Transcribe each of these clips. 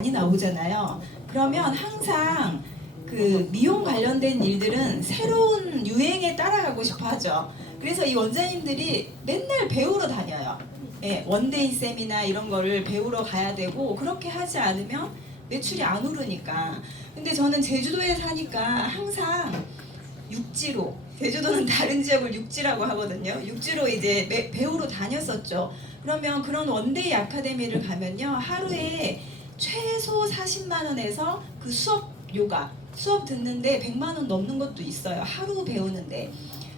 많이 나오잖아요. 그러면 항상 그 미용 관련된 일들은 새로운 유행에 따라가고 싶어 하죠. 그래서 이 원장님들이 맨날 배우러 다녀요. 예, 원데이 세미나 이런 거를 배우러 가야 되고, 그렇게 하지 않으면 매출이 안 오르니까. 근데 저는 제주도에 사니까 항상 육지로, 제주도는 다른 지역을 육지라고 하거든요. 육지로 이제 배우러 다녔었죠. 그러면 그런 원데이 아카데미를 가면요, 하루에 최소 40만 원에서 그 수업 듣는데 100만 원 넘는 것도 있어요. 하루 배우는데.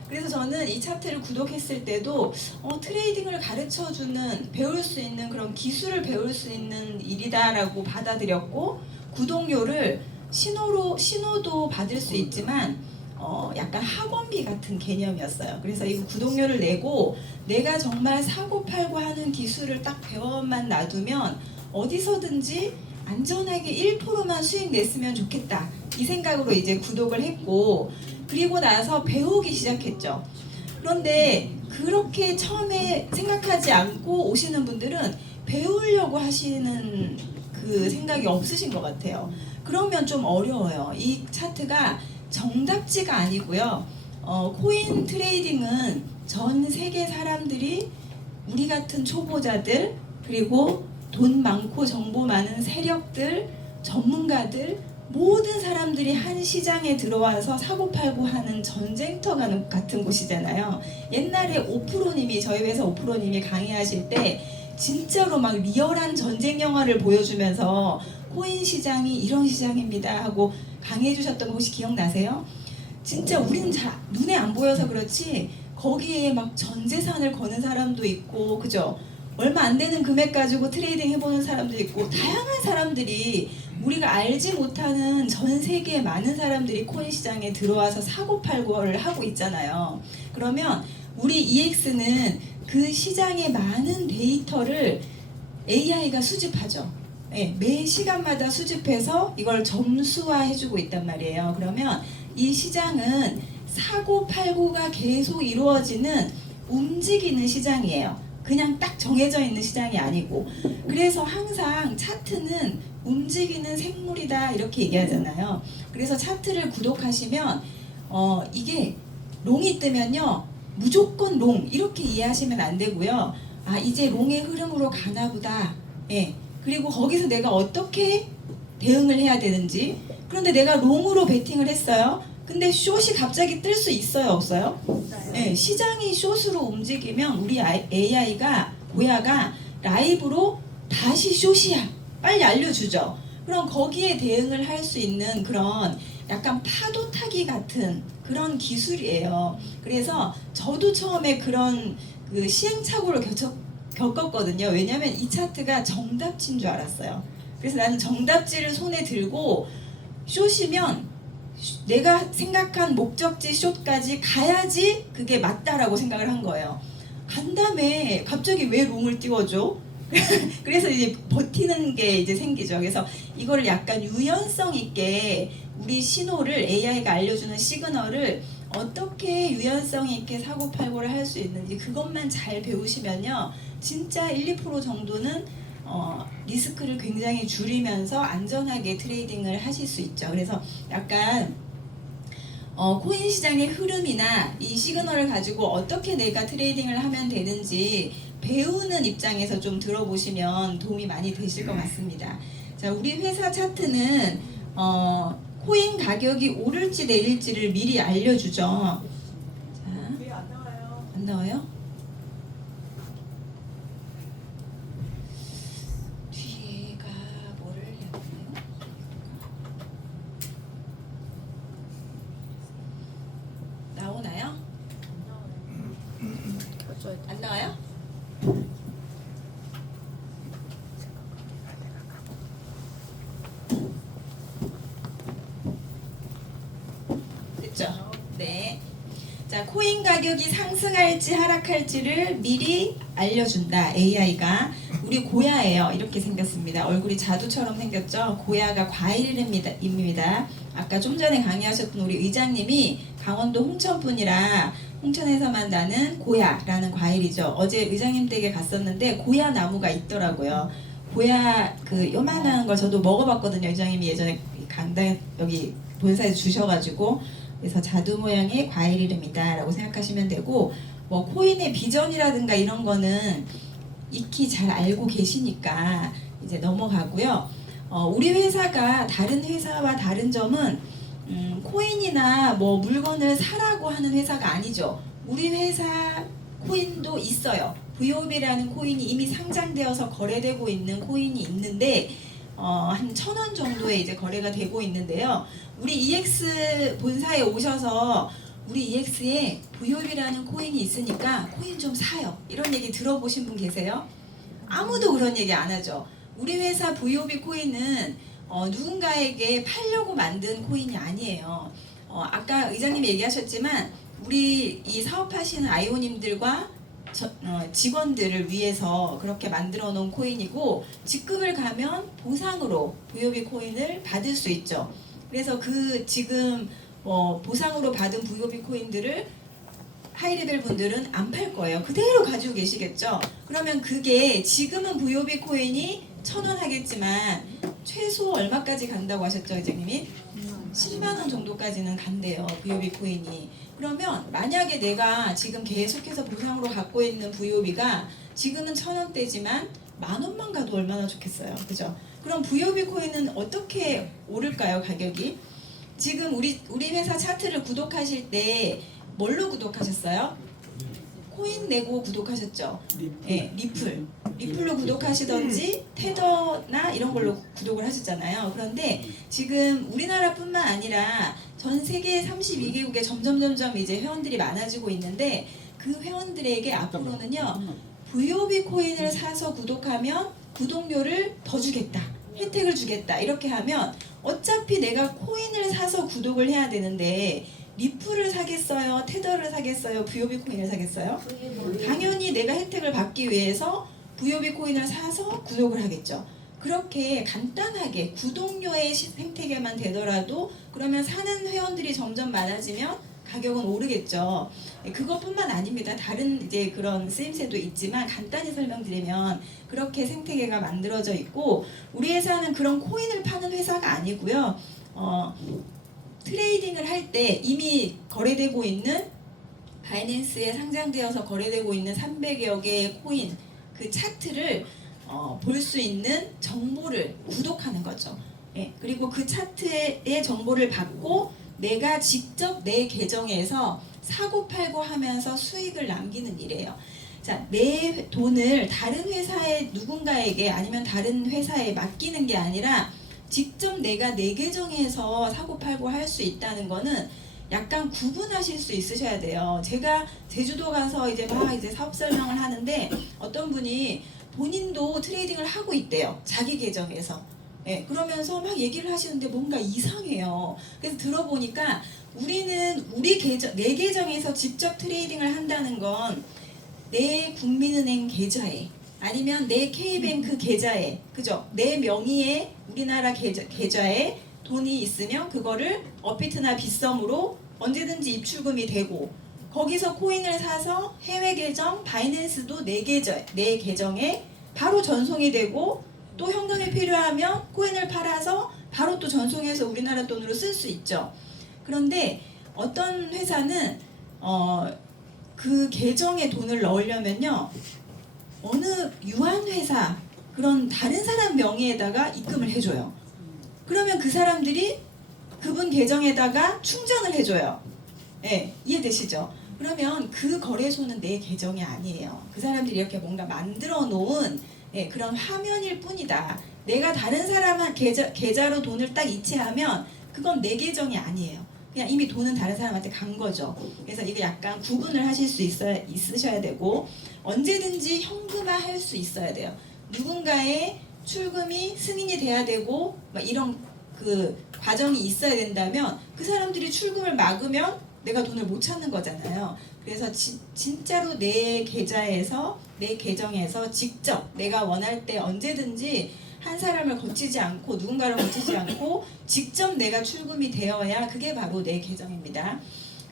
그래서 저는 이 차트를 구독했을 때도 트레이딩을 가르쳐주는, 배울 수 있는 그런 기술을 배울 수 있는 일이다라고 받아들였고, 구독료를 신호도 받을 수 있지만 약간 학원비 같은 개념이었어요. 그래서 이 구독료를 내고 내가 정말 사고팔고 하는 기술을 딱 배워만 놔두면 어디서든지 안전하게 1%만 수익 냈으면 좋겠다, 이 생각으로 이제 구독을 했고, 그리고 나서 배우기 시작했죠. 그런데 그렇게 처음에 생각하지 않고 오시는 분들은 배우려고 하시는 그 생각이 없으신 것 같아요. 그러면 좀 어려워요. 이 차트가 정답지가 아니고요. 코인 트레이딩은 전 세계 사람들이, 우리 같은 초보자들, 그리고 돈 많고 정보 많은 세력들, 전문가들, 모든 사람들이 한 시장에 들어와서 사고팔고 하는 전쟁터 같은 곳이잖아요. 옛날에 오프로님이, 저희 회사 오프로님이 강의하실 때 진짜로 막 리얼한 전쟁 영화를 보여주면서 코인 시장이 이런 시장입니다 하고 강의해 주셨던 거 혹시 기억나세요? 진짜 우리는 잘 눈에 안 보여서 그렇지 거기에 막 전 재산을 거는 사람도 있고, 그죠? 얼마 안 되는 금액 가지고 트레이딩 해보는 사람도 있고, 다양한 사람들이, 우리가 알지 못하는 전 세계에 많은 사람들이 코인 시장에 들어와서 사고팔고를 하고 있잖아요. 그러면 우리 EX는 그 시장의 많은 데이터를 AI가 수집하죠. 네, 매 시간마다 수집해서 이걸 점수화해주고 있단 말이에요. 그러면 이 시장은 사고팔고가 계속 이루어지는 움직이는 시장이에요. 그냥 딱 정해져 있는 시장이 아니고. 그래서 항상 차트는 움직이는 생물이다, 이렇게 얘기하잖아요. 그래서 차트를 구독하시면 이게 롱이 뜨면요 무조건 롱 이렇게 이해하시면 안 되고요. 아, 이제 롱의 흐름으로 가나 보다. 예. 그리고 거기서 내가 어떻게 대응을 해야 되는지. 그런데 내가 롱으로 베팅을 했어요. 근데 숏이 갑자기 뜰 수 있어요, 없어요? 네, 시장이 숏으로 움직이면 우리 AI가, 고야가 라이브로 다시 숏이야, 빨리 알려주죠. 그럼 거기에 대응을 할 수 있는 그런 약간 파도 타기 같은 그런 기술이에요. 그래서 저도 처음에 그런 그 시행착오를 겪었거든요. 왜냐면 이 차트가 정답지인 줄 알았어요. 그래서 나는 정답지를 손에 들고 숏이면 내가 생각한 목적지 숏까지 가야지 그게 맞다라고 생각을 한 거예요. 간 다음에 갑자기 왜 롱을 띄워줘? 그래서 이제 버티는 게 이제 생기죠. 그래서 이거를 약간 유연성 있게 우리 신호를, AI가 알려주는 시그널을 어떻게 유연성 있게 사고팔고를 할 수 있는지 그것만 잘 배우시면요, 진짜 1, 2% 정도는 리스크를 굉장히 줄이면서 안전하게 트레이딩을 하실 수 있죠. 그래서 약간 코인 시장의 흐름이나 이 시그널을 가지고 어떻게 내가 트레이딩을 하면 되는지 배우는 입장에서 좀 들어보시면 도움이 많이 되실 것 같습니다. 자, 우리 회사 차트는 코인 가격이 오를지 내릴지를 미리 알려주죠. 자, 안 나와요? 뒤가 뭐를 해야 되나요? 나오나요? 안 나와요? 됐죠? 네. 자, 코인 가격이 상승할지 하락할지를 미리 알려준다, AI가. 우리 고야예요. 이렇게 생겼습니다. 얼굴이 자두처럼 생겼죠? 고야가 과일입니다. 아까 좀 전에 강의하셨던 우리 의장님이 강원도 홍천분이라 홍천에서만 나는 고야라는 과일이죠. 어제 의장님 댁에 갔었는데 고야 나무가 있더라고요. 보야 그 요만한 걸 저도 먹어봤거든요. 회장님이 예전에 강당 여기 본사에서 주셔가지고. 그래서 자두 모양의 과일 이름이다라고 생각하시면 되고, 뭐 코인의 비전이라든가 이런 거는 익히 잘 알고 계시니까 이제 넘어가고요. 우리 회사가 다른 회사와 다른 점은 코인이나 뭐 물건을 사라고 하는 회사가 아니죠. 우리 회사 코인도 있어요. VOB라는 코인이 이미 상장되어서 거래되고 있는 코인이 있는데 한 1,000원 정도에 이제 거래가 되고 있는데요. 우리 EX 본사에 오셔서 우리 EX에 VOB라는 코인이 있으니까 코인 좀 사요. 이런 얘기 들어보신 분 계세요? 아무도 그런 얘기 안 하죠. 우리 회사 VOB 코인은 누군가에게 팔려고 만든 코인이 아니에요. 아까 의장님이 얘기하셨지만 우리 이 사업하시는 아이오님들과 직원들을 위해서 그렇게 만들어 놓은 코인이고, 직급을 가면 보상으로 VOB 코인을 받을 수 있죠. 그래서 그 지금 보상으로 받은 VOB 코인들을 하이레벨 분들은 안 팔 거예요. 그대로 가지고 계시겠죠. 그러면 그게 지금은 VOB 코인이 1,000원 하겠지만 최소 얼마까지 간다고 하셨죠, 회장님이? 10만 원 정도까지는 간대요, VOB 코인이. 그러면 만약에 내가 지금 계속해서 보상으로 갖고 있는 VOB가 지금은 1,000원대지만 10,000원만 가도 얼마나 좋겠어요, 그죠? 그럼 VOB 코인은 어떻게 오를까요, 가격이? 지금 우리 회사 차트를 구독하실 때 뭘로 구독하셨어요? 코인 내고 구독하셨죠? 네, 리플로 구독하시던지 테더나 이런 걸로 구독을 하셨잖아요. 그런데 지금 우리나라뿐만 아니라 전 세계 32개국에 점점 이제 회원들이 많아지고 있는데, 그 회원들에게 앞으로는요 VOB 코인을 사서 구독하면 구독료를 더 주겠다, 혜택을 주겠다, 이렇게 하면 어차피 내가 코인을 사서 구독을 해야 되는데 리플을 사겠어요? 테더를 사겠어요? VOB 코인을 사겠어요? 당연히 내가 혜택을 받기 위해서 VOB 코인을 사서 구독을 하겠죠. 그렇게 간단하게 구독료의 생태계만 되더라도, 그러면 사는 회원들이 점점 많아지면 가격은 오르겠죠. 그것뿐만 아닙니다. 다른 이제 그런 쓰임새도 있지만 간단히 설명드리면 그렇게 생태계가 만들어져 있고, 우리 회사는 그런 코인을 파는 회사가 아니고요. 트레이딩을 할 때 이미 거래되고 있는 바이낸스에 상장되어서 거래되고 있는 300여 개의 코인 그 차트를 볼 수 있는 정보를 구독하는 거죠. 예, 그리고 그 차트의 정보를 받고 내가 직접 내 계정에서 사고 팔고 하면서 수익을 남기는 일이에요. 자, 내 돈을 다른 회사의 누군가에게 아니면 다른 회사에 맡기는 게 아니라 직접 내가 내 계정에서 사고 팔고 할 수 있다는 거는 약간 구분하실 수 있으셔야 돼요. 제가 제주도 가서 이제 사업 설명을 하는데 어떤 분이 본인도 트레이딩을 하고 있대요, 자기 계정에서. 예, 그러면서 막 얘기를 하시는데 뭔가 이상해요. 그래서 들어보니까 우리는 내 계정에서 직접 트레이딩을 한다는 건 내 국민은행 계좌에 아니면 내 K뱅크 계좌에, 그죠? 내 명의의 우리나라 계좌에 돈이 있으면 그거를 업비트나 빗썸으로 언제든지 입출금이 되고, 거기서 코인을 사서 해외 계정 바이낸스도 내 계정에 바로 전송이 되고, 또 현금이 필요하면 코인을 팔아서 바로 또 전송해서 우리나라 돈으로 쓸 수 있죠. 그런데 어떤 회사는 그 계정에 돈을 넣으려면요, 어느 유한회사 그런 다른 사람 명의에다가 입금을 해줘요. 그러면 그 사람들이 그분 계정에다가 충전을 해줘요. 예, 이해되시죠? 그러면 그 거래소는 내 계정이 아니에요. 그 사람들이 이렇게 뭔가 만들어 놓은 그런 화면일 뿐이다. 내가 다른 사람 계좌로 돈을 딱 이체하면 그건 내 계정이 아니에요. 그냥 이미 돈은 다른 사람한테 간 거죠. 그래서 이거 약간 구분을 하실 수 있으셔야 되고, 언제든지 현금화 할 수 있어야 돼요. 누군가의 출금이 승인이 돼야 되고 막 이런 그 과정이 있어야 된다면 그 사람들이 출금을 막으면 내가 돈을 못 찾는 거잖아요. 그래서 진짜로 내 계좌에서 내 계정에서 직접 내가 원할 때 언제든지 한 사람을 거치지 않고 누군가를 거치지 않고 직접 내가 출금이 되어야 그게 바로 내 계정입니다.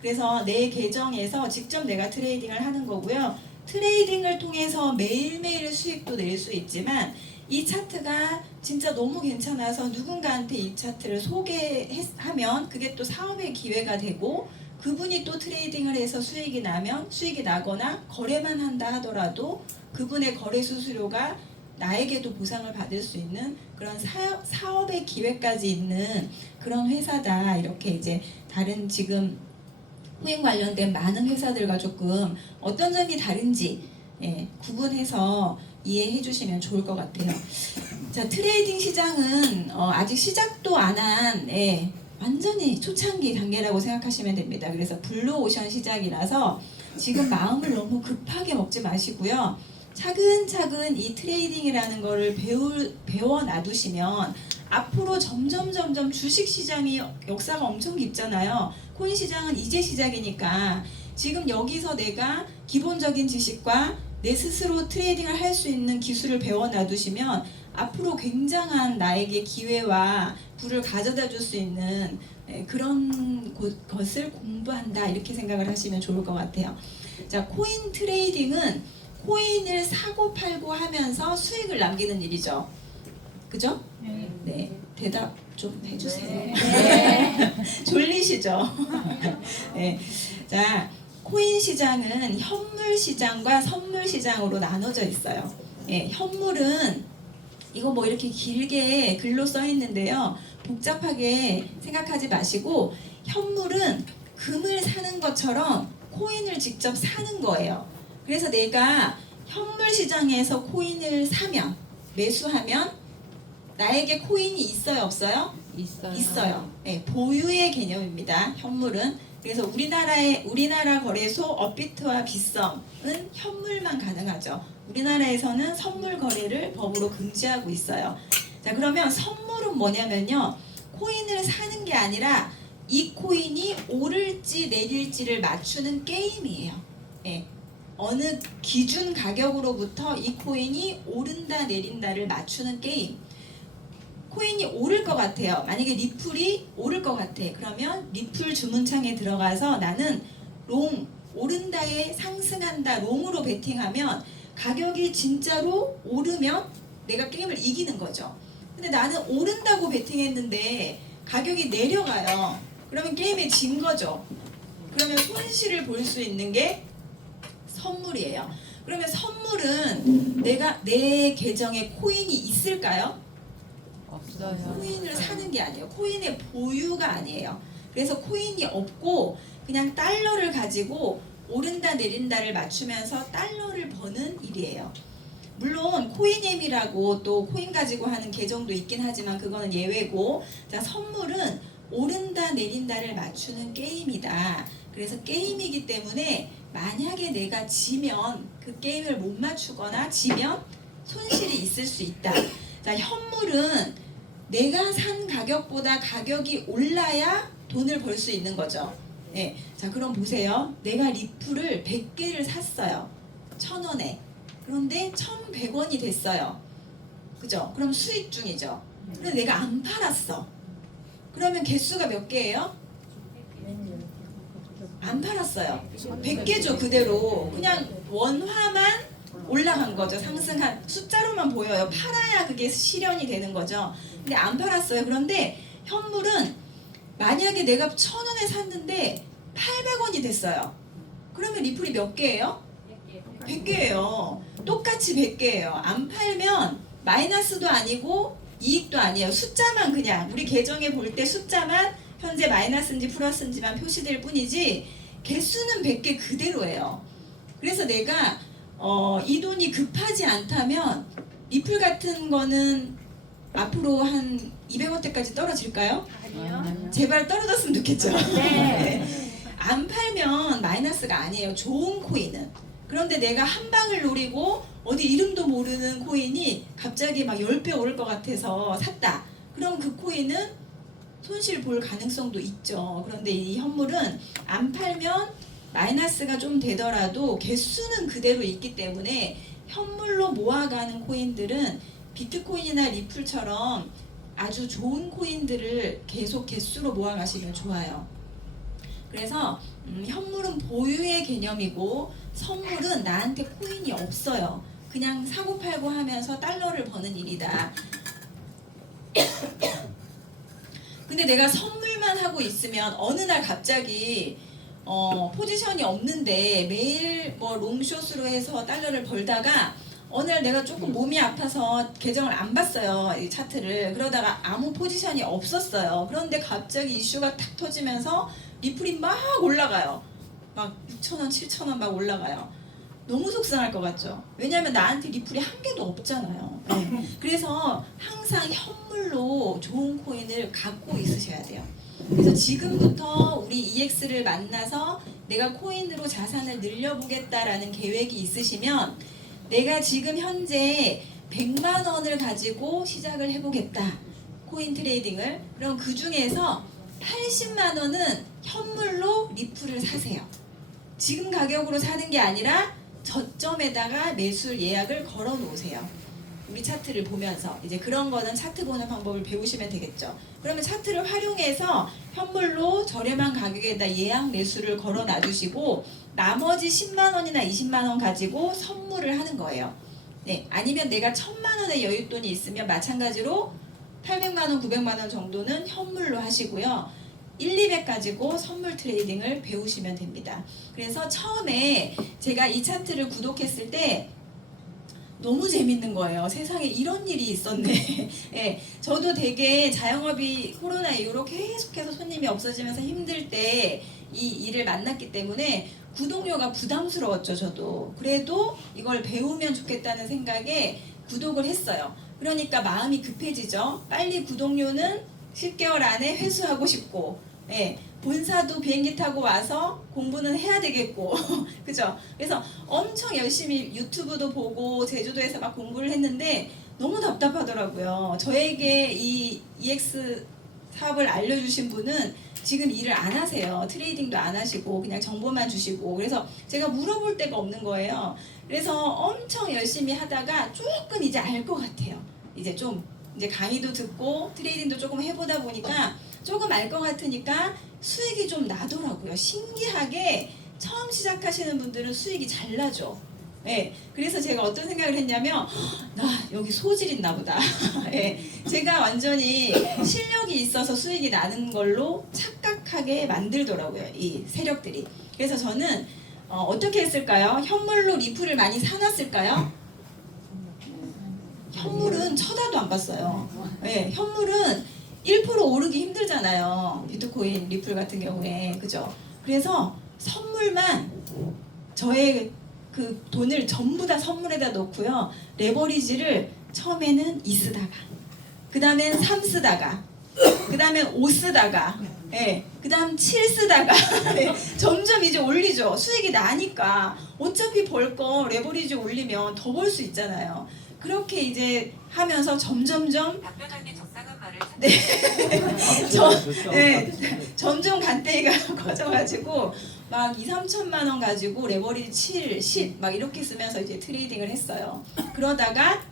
그래서 내 계정에서 직접 내가 트레이딩을 하는 거고요. 트레이딩을 통해서 매일매일 수익도 낼 수 있지만 이 차트가 진짜 너무 괜찮아서 누군가한테 이 차트를 소개하면 그게 또 사업의 기회가 되고 그분이 또 트레이딩을 해서 수익이 나거나 거래만 한다 하더라도 그분의 거래 수수료가 나에게도 보상을 받을 수 있는 그런 사업의 기회까지 있는 그런 회사다. 이렇게 이제 다른 지금 코인 관련된 많은 회사들과 조금 어떤 점이 다른지 구분해서 이해해 주시면 좋을 것 같아요. 자, 트레이딩 시장은 아직 시작도 안 한 완전히 초창기 단계라고 생각하시면 됩니다. 그래서 블루오션 시작이라서 지금 마음을 너무 급하게 먹지 마시고요. 차근차근 이 트레이딩이라는 거를 배워 놔두시면 앞으로 점점 주식시장이 역사가 엄청 깊잖아요. 코인 시장은 이제 시작이니까 지금 여기서 내가 기본적인 지식과 내 스스로 트레이딩을 할 수 있는 기술을 배워 놔두시면 앞으로 굉장한 나에게 기회와 부를 가져다 줄 수 있는 그런 것을 공부한다 이렇게 생각을 하시면 좋을 것 같아요. 자, 코인 트레이딩은 코인을 사고 팔고 하면서 수익을 남기는 일이죠. 그죠? 네. 대답 좀 해주세요. 네. 졸리시죠? 네. 자, 코인 시장은 현물 시장과 선물 시장으로 나눠져 있어요. 현물은 이거 뭐 이렇게 길게 글로 써 있는데요. 복잡하게 생각하지 마시고 현물은 금을 사는 것처럼 코인을 직접 사는 거예요. 그래서 내가 현물 시장에서 코인을 사면 매수하면 나에게 코인이 있어요, 없어요? 있어요. 보유의 개념입니다. 현물은. 그래서 우리나라 거래소 업비트와 빗썸은 현물만 가능하죠. 우리나라에서는 선물 거래를 법으로 금지하고 있어요. 자, 그러면 선물은 뭐냐면요. 코인을 사는 게 아니라 이 코인이 오를지 내릴지를 맞추는 게임이에요. 어느 기준 가격으로부터 이 코인이 오른다 내린다를 맞추는 게임. 코인이 오를 것 같아요. 만약에 리플이 오를 것 같아. 그러면 리플 주문창에 들어가서 나는 롱, 오른다에 상승한다 롱으로 베팅하면 가격이 진짜로 오르면 내가 게임을 이기는 거죠. 근데 나는 오른다고 베팅했는데 가격이 내려가요. 그러면 게임에 진 거죠. 그러면 손실을 볼 수 있는 게 선물이에요. 그러면 선물은 내 계정에 코인이 있을까요? 없어요. 코인을 사는 게 아니에요. 코인의 보유가 아니에요. 그래서 코인이 없고 그냥 달러를 가지고 오른다 내린다를 맞추면서 달러를 버는 일이에요. 물론 코인엠이라고 또 코인 가지고 하는 계정도 있긴 하지만 그거는 예외고, 자, 선물은 오른다 내린다를 맞추는 게임이다. 그래서 게임이기 때문에 만약에 내가 지면 그 게임을 못 맞추거나 지면 손실이 있을 수 있다. 자, 현물은 내가 산 가격보다 가격이 올라야 돈을 벌 수 있는 거죠. 자, 그럼 보세요. 내가 리플을 100개를 샀어요. 1,000원에. 그런데 1,100원이 됐어요. 그죠? 그럼 수익 중이죠. 그런데 내가 안 팔았어. 그러면 개수가 몇 개예요? 안 팔았어요. 100개죠, 그대로. 그냥 원화만 올라간 거죠. 상승한 숫자로만 보여요. 팔아야 그게 실현이 되는 거죠. 근데 안 팔았어요. 그런데 현물은 만약에 내가 1,000원에 샀는데 800원이 됐어요. 그러면 리플이 몇 개예요? 100개예요. 똑같이 100개예요. 안 팔면 마이너스도 아니고 이익도 아니에요. 숫자만 그냥 우리 계정에 볼 때 숫자만 현재 마이너스인지 플러스인지만 표시될 뿐이지 개수는 100개 그대로예요. 그래서 내가 이 돈이 급하지 않다면 리플 같은 거는 앞으로 한 200원대까지 떨어질까요? 아니요. 제발 떨어졌으면 좋겠죠. 네. 안 팔면 마이너스가 아니에요. 좋은 코인은. 그런데 내가 한 방을 노리고 어디 이름도 모르는 코인이 갑자기 막 10배 오를 것 같아서 샀다. 그럼 그 코인은 손실 볼 가능성도 있죠. 그런데 이 현물은 안 팔면 마이너스가 좀 되더라도 개수는 그대로 있기 때문에 현물로 모아가는 코인들은 비트코인이나 리플처럼 아주 좋은 코인들을 계속 개수로 모아가시면 좋아요. 그래서 현물은 보유의 개념이고 선물은 나한테 코인이 없어요. 그냥 사고 팔고 하면서 달러를 버는 일이다. 근데 내가 선물만 하고 있으면 어느 날 갑자기 포지션이 없는데 매일 뭐 롱숏으로 해서 달러를 벌다가 어느 날 내가 조금 몸이 아파서 계정을 안 봤어요. 이 차트를. 그러다가 아무 포지션이 없었어요. 그런데 갑자기 이슈가 탁 터지면서 리플이 막 올라가요. 막 6,000원, 7,000원 막 올라가요. 너무 속상할 것 같죠? 왜냐면 나한테 리플이 한 개도 없잖아요. 네. 그래서 항상 현물로 좋은 코인을 갖고 있으셔야 돼요. 그래서 지금부터 우리 EX를 만나서 내가 코인으로 자산을 늘려보겠다라는 계획이 있으시면 내가 지금 현재 100만 원을 가지고 시작을 해보겠다. 코인 트레이딩을. 그럼 그 중에서 80만 원은 현물로 리플을 사세요. 지금 가격으로 사는 게 아니라 저점에다가 매수 예약을 걸어 놓으세요. 우리 차트를 보면서 이제 그런 거는 차트 보는 방법을 배우시면 되겠죠. 그러면 차트를 활용해서 현물로 저렴한 가격에다 예약 매수를 걸어 놔두시고 나머지 10만 원이나 20만 원 가지고 선물을 하는 거예요. 네, 아니면 내가 1,000만 원의 여윳돈이 있으면 마찬가지로 800만 원, 900만 원 정도는 현물로 하시고요. 1, 200 가지고 선물 트레이딩을 배우시면 됩니다. 그래서 처음에 제가 이 차트를 구독했을 때 너무 재밌는 거예요. 세상에 이런 일이 있었네. 네, 저도 되게 자영업이 코로나 이후로 계속해서 손님이 없어지면서 힘들 때 이 일을 만났기 때문에 구독료가 부담스러웠죠. 저도. 그래도 이걸 배우면 좋겠다는 생각에 구독을 했어요. 그러니까 마음이 급해지죠. 빨리 구독료는 10개월 안에 회수하고 싶고, 예, 본사도 비행기 타고 와서 공부는 해야 되겠고, 그죠? 그래서 엄청 열심히 유튜브도 보고 제주도에서 막 공부를 했는데 너무 답답하더라고요. 저에게 이 EX 사업을 알려주신 분은 지금 일을 안 하세요. 트레이딩도 안 하시고 그냥 정보만 주시고. 그래서 제가 물어볼 데가 없는 거예요. 그래서 엄청 열심히 하다가 조금 이제 알 것 같아요. 이제 좀 이제 강의도 듣고 트레이딩도 조금 해보다 보니까 조금 알 것 같으니까 수익이 좀 나더라고요. 신기하게 처음 시작하시는 분들은 수익이 잘 나죠. 네, 그래서 제가 어떤 생각을 했냐면 나 여기 소질 있나 보다. 네, 제가 완전히 실력이 있어서 수익이 나는 걸로 착각하게 만들더라고요. 이 세력들이. 그래서 저는 어떻게 했을까요? 현물로 리플을 많이 사놨을까요? 현물은 쳐다도 안 봤어요. 네, 현물은 1% 오르기 힘들잖아요. 비트코인, 리플 같은 경우에. 그죠? 그래서 선물만 저의 그 돈을 전부 다 선물에다 놓고요. 레버리지를 처음에는 2 쓰다가, 그 다음엔 3 쓰다가, 그 다음엔 5 쓰다가, 예, 그 다음 7 쓰다가 점점 이제 올리죠. 수익이 나니까 어차피 벌 거 레버리지 올리면 더 벌 수 있잖아요. 그렇게 이제 하면서 점점점 답변하기 적당한 말을 점점 간대기가 커져가지고 막 2, 3천만 원 가지고 레버리지 7, 10 막 이렇게 쓰면서 이제 트레이딩을 했어요. 그러다가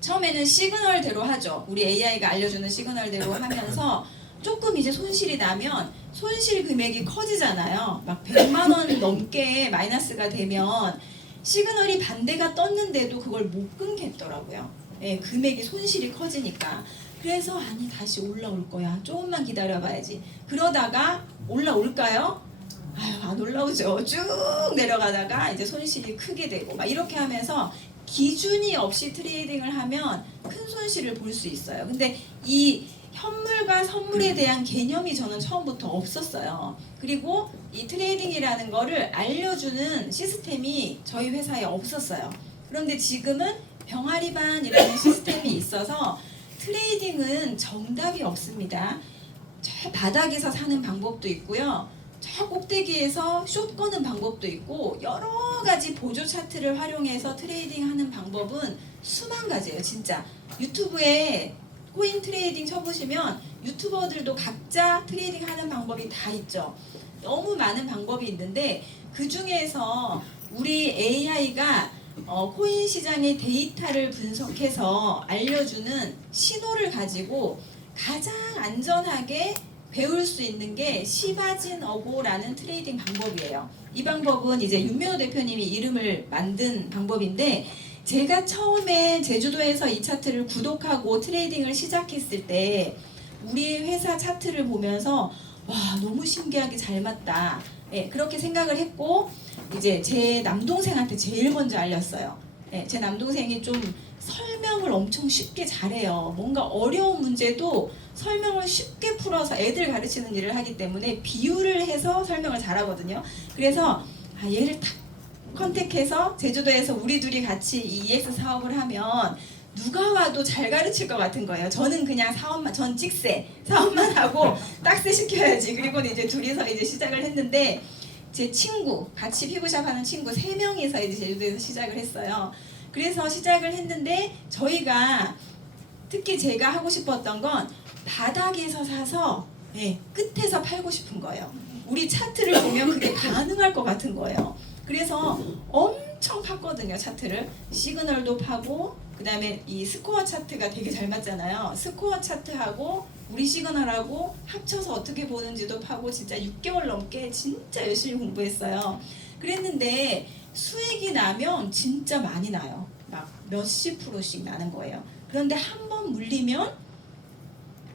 처음에는 시그널대로 하죠. 우리 AI가 알려주는 시그널대로 하면서 조금 이제 손실이 나면 손실 금액이 커지잖아요. 막 100만 원 넘게 마이너스가 되면 시그널이 반대가 떴는데도 그걸 못 끊겠더라고요. 예, 금액이 손실이 커지니까. 그래서 아니 다시 올라올 거야. 조금만 기다려봐야지. 그러다가 올라올까요? 아유 안 올라오죠. 쭉 내려가다가 이제 손실이 크게 되고 막 이렇게 하면서 기준이 없이 트레이딩을 하면 큰 손실을 볼 수 있어요. 근데 이 현물과 선물에 대한 개념이 저는 처음부터 없었어요. 그리고 이 트레이딩이라는 거를 알려주는 시스템이 저희 회사에 없었어요. 그런데 지금은 병아리반이라는 시스템이 있어서 트레이딩은 정답이 없습니다. 저 바닥에서 사는 방법도 있고요. 저 꼭대기에서 숏 거는 방법도 있고 여러 가지 보조 차트를 활용해서 트레이딩하는 방법은 수만 가지예요. 진짜 유튜브에 코인 트레이딩 쳐보시면 유튜버들도 각자 트레이딩하는 방법이 다 있죠. 너무 많은 방법이 있는데 그 중에서 우리 AI가 코인 시장의 데이터를 분석해서 알려주는 신호를 가지고 가장 안전하게 배울 수 있는 게 시바진 어고라는 트레이딩 방법이에요. 이 방법은 이제 윤명호 대표님이 이름을 만든 방법인데 제가 처음에 제주도에서 이 차트를 구독하고 트레이딩을 시작했을 때 우리 회사 차트를 보면서 와 너무 신기하게 잘 맞다. 예, 그렇게 생각을 했고 이제 제 남동생한테 제일 먼저 알렸어요. 예, 제 남동생이 좀 설명을 엄청 쉽게 잘해요. 뭔가 어려운 문제도 설명을 쉽게 풀어서 애들 가르치는 일을 하기 때문에 비유를 해서 설명을 잘하거든요. 그래서 얘를 탁 컨택해서 제주도에서 우리 둘이 같이 이 EX 사업을 하면 누가 와도 잘 가르칠 것 같은 거예요. 저는 그냥 사업만, 전 찍세 사업만 하고 딱세 시켜야지. 그리고 이제 둘이서 이제 시작을 했는데 제 친구, 같이 피부샵 하는 친구 3명이서 이제 제주도에서 시작을 했어요. 그래서 시작을 했는데 저희가 특히 제가 하고 싶었던 건 바닥에서 사서 끝에서 팔고 싶은 거예요. 우리 차트를 보면 그게 가능할 것 같은 거예요. 그래서 엄청 팠거든요, 차트를. 시그널도 파고 그 다음에 이 스코어 차트가 되게 잘 맞잖아요. 스코어 차트하고 우리 시그널하고 합쳐서 어떻게 보는지도 파고 진짜 6개월 넘게 진짜 열심히 공부했어요. 그랬는데 수익이 나면 진짜 많이 나요. 막 몇십 프로씩 나는 거예요. 그런데 한 번 물리면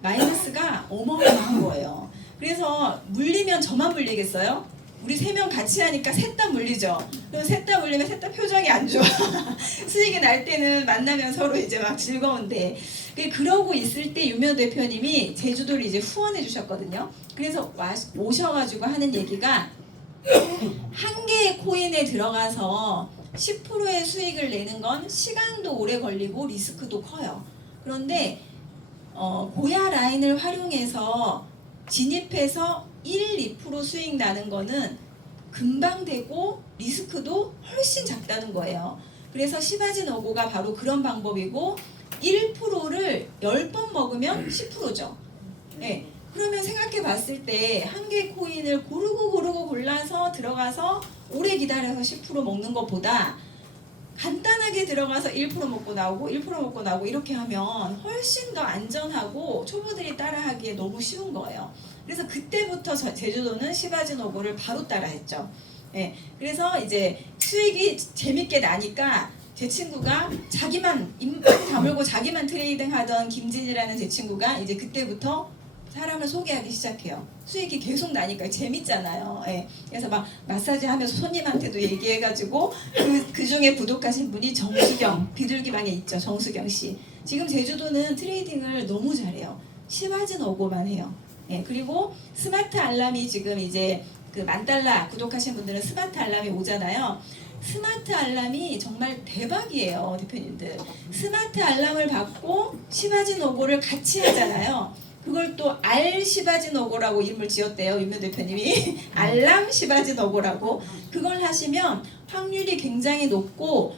마이너스가 어마어마한 거예요. 그래서 물리면 저만 물리겠어요? 우리 3명 같이 하니까 셋 다 물리죠. 그럼 셋 다 물리면 셋 다 표정이 안 좋아. 수익이 날 때는 만나면 서로 이제 막 즐거운데 그러고 있을 때 유명 대표님이 제주도를 이제 후원해 주셨거든요. 그래서 오셔가지고 하는 얘기가 한 개의 코인에 들어가서 10%의 수익을 내는 건 시간도 오래 걸리고 리스크도 커요. 그런데 고야 라인을 활용해서 진입해서 1, 2% 수익 나는 거는 금방 되고 리스크도 훨씬 작다는 거예요. 그래서 시바지 너고가 바로 그런 방법이고 1%를 10번 먹으면 10%죠. 네. 그러면 생각해 봤을 때 한 개 코인을 고르고 골라서 들어가서 오래 기다려서 10% 먹는 것보다 간단하게 들어가서 1% 먹고 나오고 1% 먹고 나오고 이렇게 하면 훨씬 더 안전하고 초보들이 따라하기에 너무 쉬운 거예요. 그래서 그때부터 제주도는 시바지 노고를 바로 따라했죠. 예, 그래서 이제 수익이 재밌게 나니까 제 친구가 자기만 입 다물고 자기만 트레이딩 하던 김진이라는 제 친구가 이제 그때부터 사람을 소개하기 시작해요. 수익이 계속 나니까 재밌잖아요. 예. 그래서 막 마사지 하면서 손님한테도 얘기해가지고 그 중에 구독하신 분이 정수경, 비둘기방에 있죠. 정수경 씨. 지금 제주도는 트레이딩을 너무 잘해요. 시바지 너고만 해요. 예. 그리고 스마트 알람이 지금 이제 그 $10,000 구독하신 분들은 스마트 알람이 오잖아요. 스마트 알람이 정말 대박이에요, 대표님들. 스마트 알람을 받고 시바지 노고를 같이 하잖아요. 그걸 또 알 시바지 노고라고 이름을 지었대요, 윤면 대표님이. 알람 시바지 노고라고. 그걸 하시면 확률이 굉장히 높고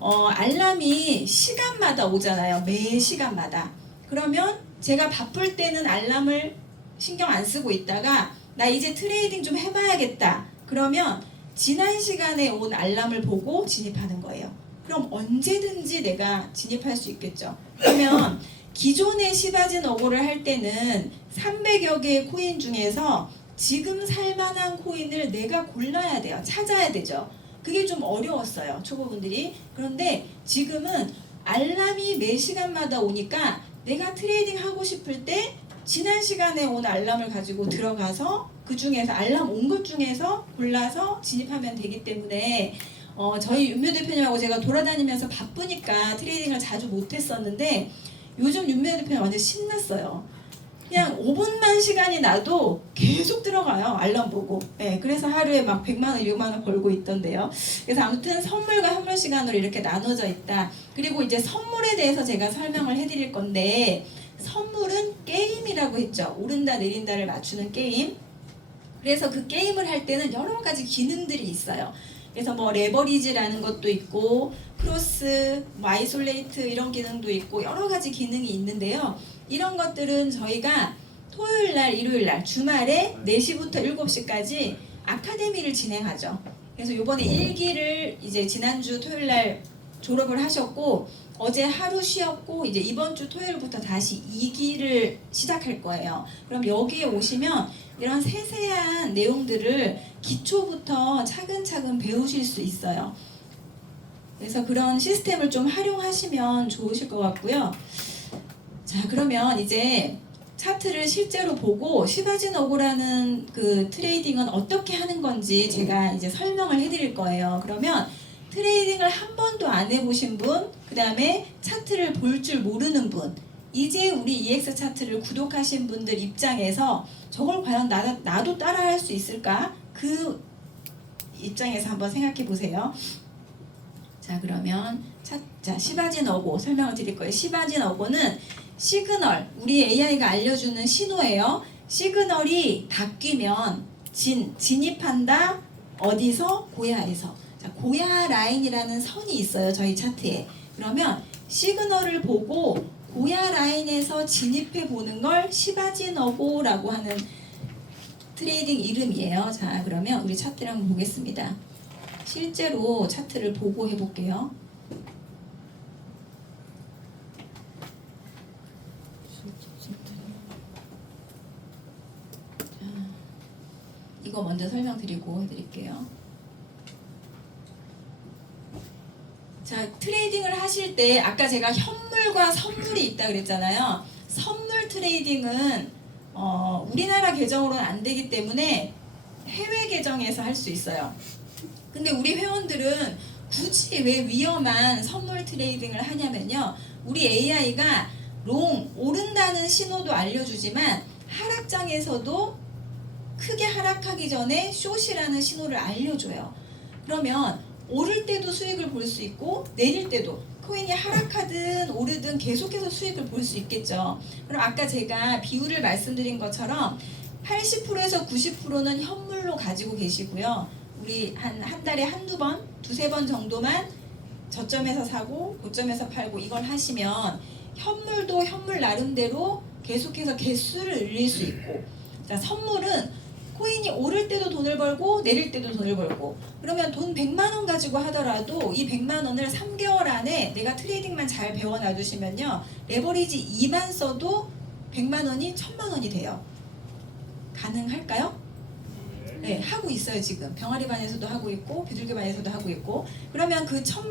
알람이 시간마다 오잖아요. 매 시간마다. 그러면 제가 바쁠 때는 알람을 신경 안 쓰고 있다가 나 이제 트레이딩 좀 해봐야겠다. 그러면 지난 시간에 온 알람을 보고 진입하는 거예요. 그럼 언제든지 내가 진입할 수 있겠죠. 그러면 기존의 시바지 너고를 할 때는 300여 개의 코인 중에서 지금 살만한 코인을 내가 골라야 돼요. 찾아야 되죠. 그게 좀 어려웠어요, 초보분들이. 그런데 지금은 알람이 매 시간마다 오니까 내가 트레이딩 하고 싶을 때 지난 시간에 온 알람을 가지고 들어가서 그 중에서 알람 온 것 중에서 골라서 진입하면 되기 때문에 저희 윤묘 대표님하고 제가 돌아다니면서 바쁘니까 트레이딩을 자주 못했었는데 요즘 윤묘 대표님 완전 신났어요. 그냥 5분만 시간이 나도 계속 들어가요, 알람 보고. 네, 그래서 하루에 막 100만 원, 200만 원 벌고 있던데요. 그래서 아무튼 선물과 현물 시간으로 이렇게 나눠져 있다. 그리고 이제 선물에 대해서 제가 설명을 해드릴 건데 선물은 게임이라고 했죠. 오른다 내린다를 맞추는 게임. 그래서 그 게임을 할 때는 여러 가지 기능들이 있어요. 그래서 뭐 레버리지라는 것도 있고 크로스, 아이솔레이트 이런 기능도 있고 여러 가지 기능이 있는데요. 이런 것들은 저희가 토요일날, 일요일날 주말에 4시부터 7시까지 아카데미를 진행하죠. 그래서 요번에 1기를 이제 지난주 토요일날 졸업을 하셨고 어제 하루 쉬었고 이제 이번 주 토요일부터 다시 2기를 시작할 거예요. 그럼 여기에 오시면 이런 세세한 내용들을 기초부터 차근차근 배우실 수 있어요. 그래서 그런 시스템을 좀 활용하시면 좋으실 것 같고요. 자, 그러면 이제 차트를 실제로 보고 시바지노고라는 그 트레이딩은 어떻게 하는 건지 제가 이제 설명을 해드릴 거예요. 그러면 트레이딩을 한 번도 안 해보신 분, 그 다음에 차트를 볼 줄 모르는 분, 이제 우리 EX 차트를 구독하신 분들 입장에서 저걸 과연 나도 따라할 수 있을까? 그 입장에서 한번 생각해 보세요. 자, 그러면 자, 시바지노고 설명을 드릴 거예요. 시바지노고는 시그널, 우리 AI가 알려주는 신호예요. 시그널이 바뀌면 진입한다. 어디서? 고야에서. 자, 고야 라인이라는 선이 있어요. 저희 차트에. 그러면 시그널을 보고 고야 라인에서 진입해 보는 걸 시바지노고라고 하는 트레이딩 이름이에요. 자, 그러면 우리 차트를 한번 보겠습니다. 실제로 차트를 보고 해볼게요. 자, 이거 먼저 설명드리고 해드릴게요. 자, 트레이딩을 하실 때 아까 제가 현물과 선물이 있다 그랬잖아요. 선물 트레이딩은 우리나라 계정으로는 안 되기 때문에 해외 계정에서 할 수 있어요. 근데 우리 회원들은 굳이 왜 위험한 선물 트레이딩을 하냐면요. 우리 AI가 오른다는 신호도 알려주지만 하락장에서도 크게 하락하기 전에 숏이라는 신호를 알려줘요. 그러면 오를 때도 수익을 볼 수 있고 내릴 때도 코인이 하락하든 오르든 계속해서 수익을 볼 수 있겠죠. 그럼 아까 제가 비율을 말씀드린 것처럼 80%에서 90%는 현물로 가지고 계시고요. 우리 한 달에 한두 번, 두세 번 정도만 저점에서 사고 고점에서 팔고 이걸 하시면 현물도 현물 나름대로 계속해서 개수를 늘릴 수 있고, 자, 선물은 코인이 오를 때도 돈을 벌고 내릴 때도 돈을 벌고, 그러면 돈 100만 원 가지고 하더라도 이 100만 원을 3개월 안에 내가 트레이딩만 잘 배워 놔두시면요, 레버리지 2만 써도 100만 원이 1000만 원이 돼요. 가능할까요? 네, 하고 있어요. 지금 병아리반에서도 하고 있고 비둘기반에서도 하고 있고. 그러면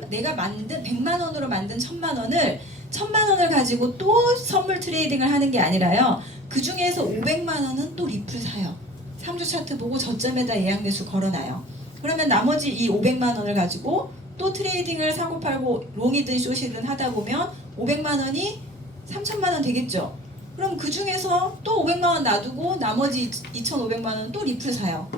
내가 만든 100만 원으로 만든 1000만 원을 1000만 원을 가지고 또 선물 트레이딩을 하는 게 아니라요, 그 중에서 500만 원은 또 리플 사요. 3주 차트 보고 저점에다 예약 매수 걸어놔요. 그러면 나머지 이 500만 원을 가지고 또 트레이딩을 사고 팔고 롱이든 숏이든 하다 보면 500만 원이 3000만 원 되겠죠. 그럼 그 중에서 또 500만 원 놔두고 나머지 2500만 원은 또 리플 사요.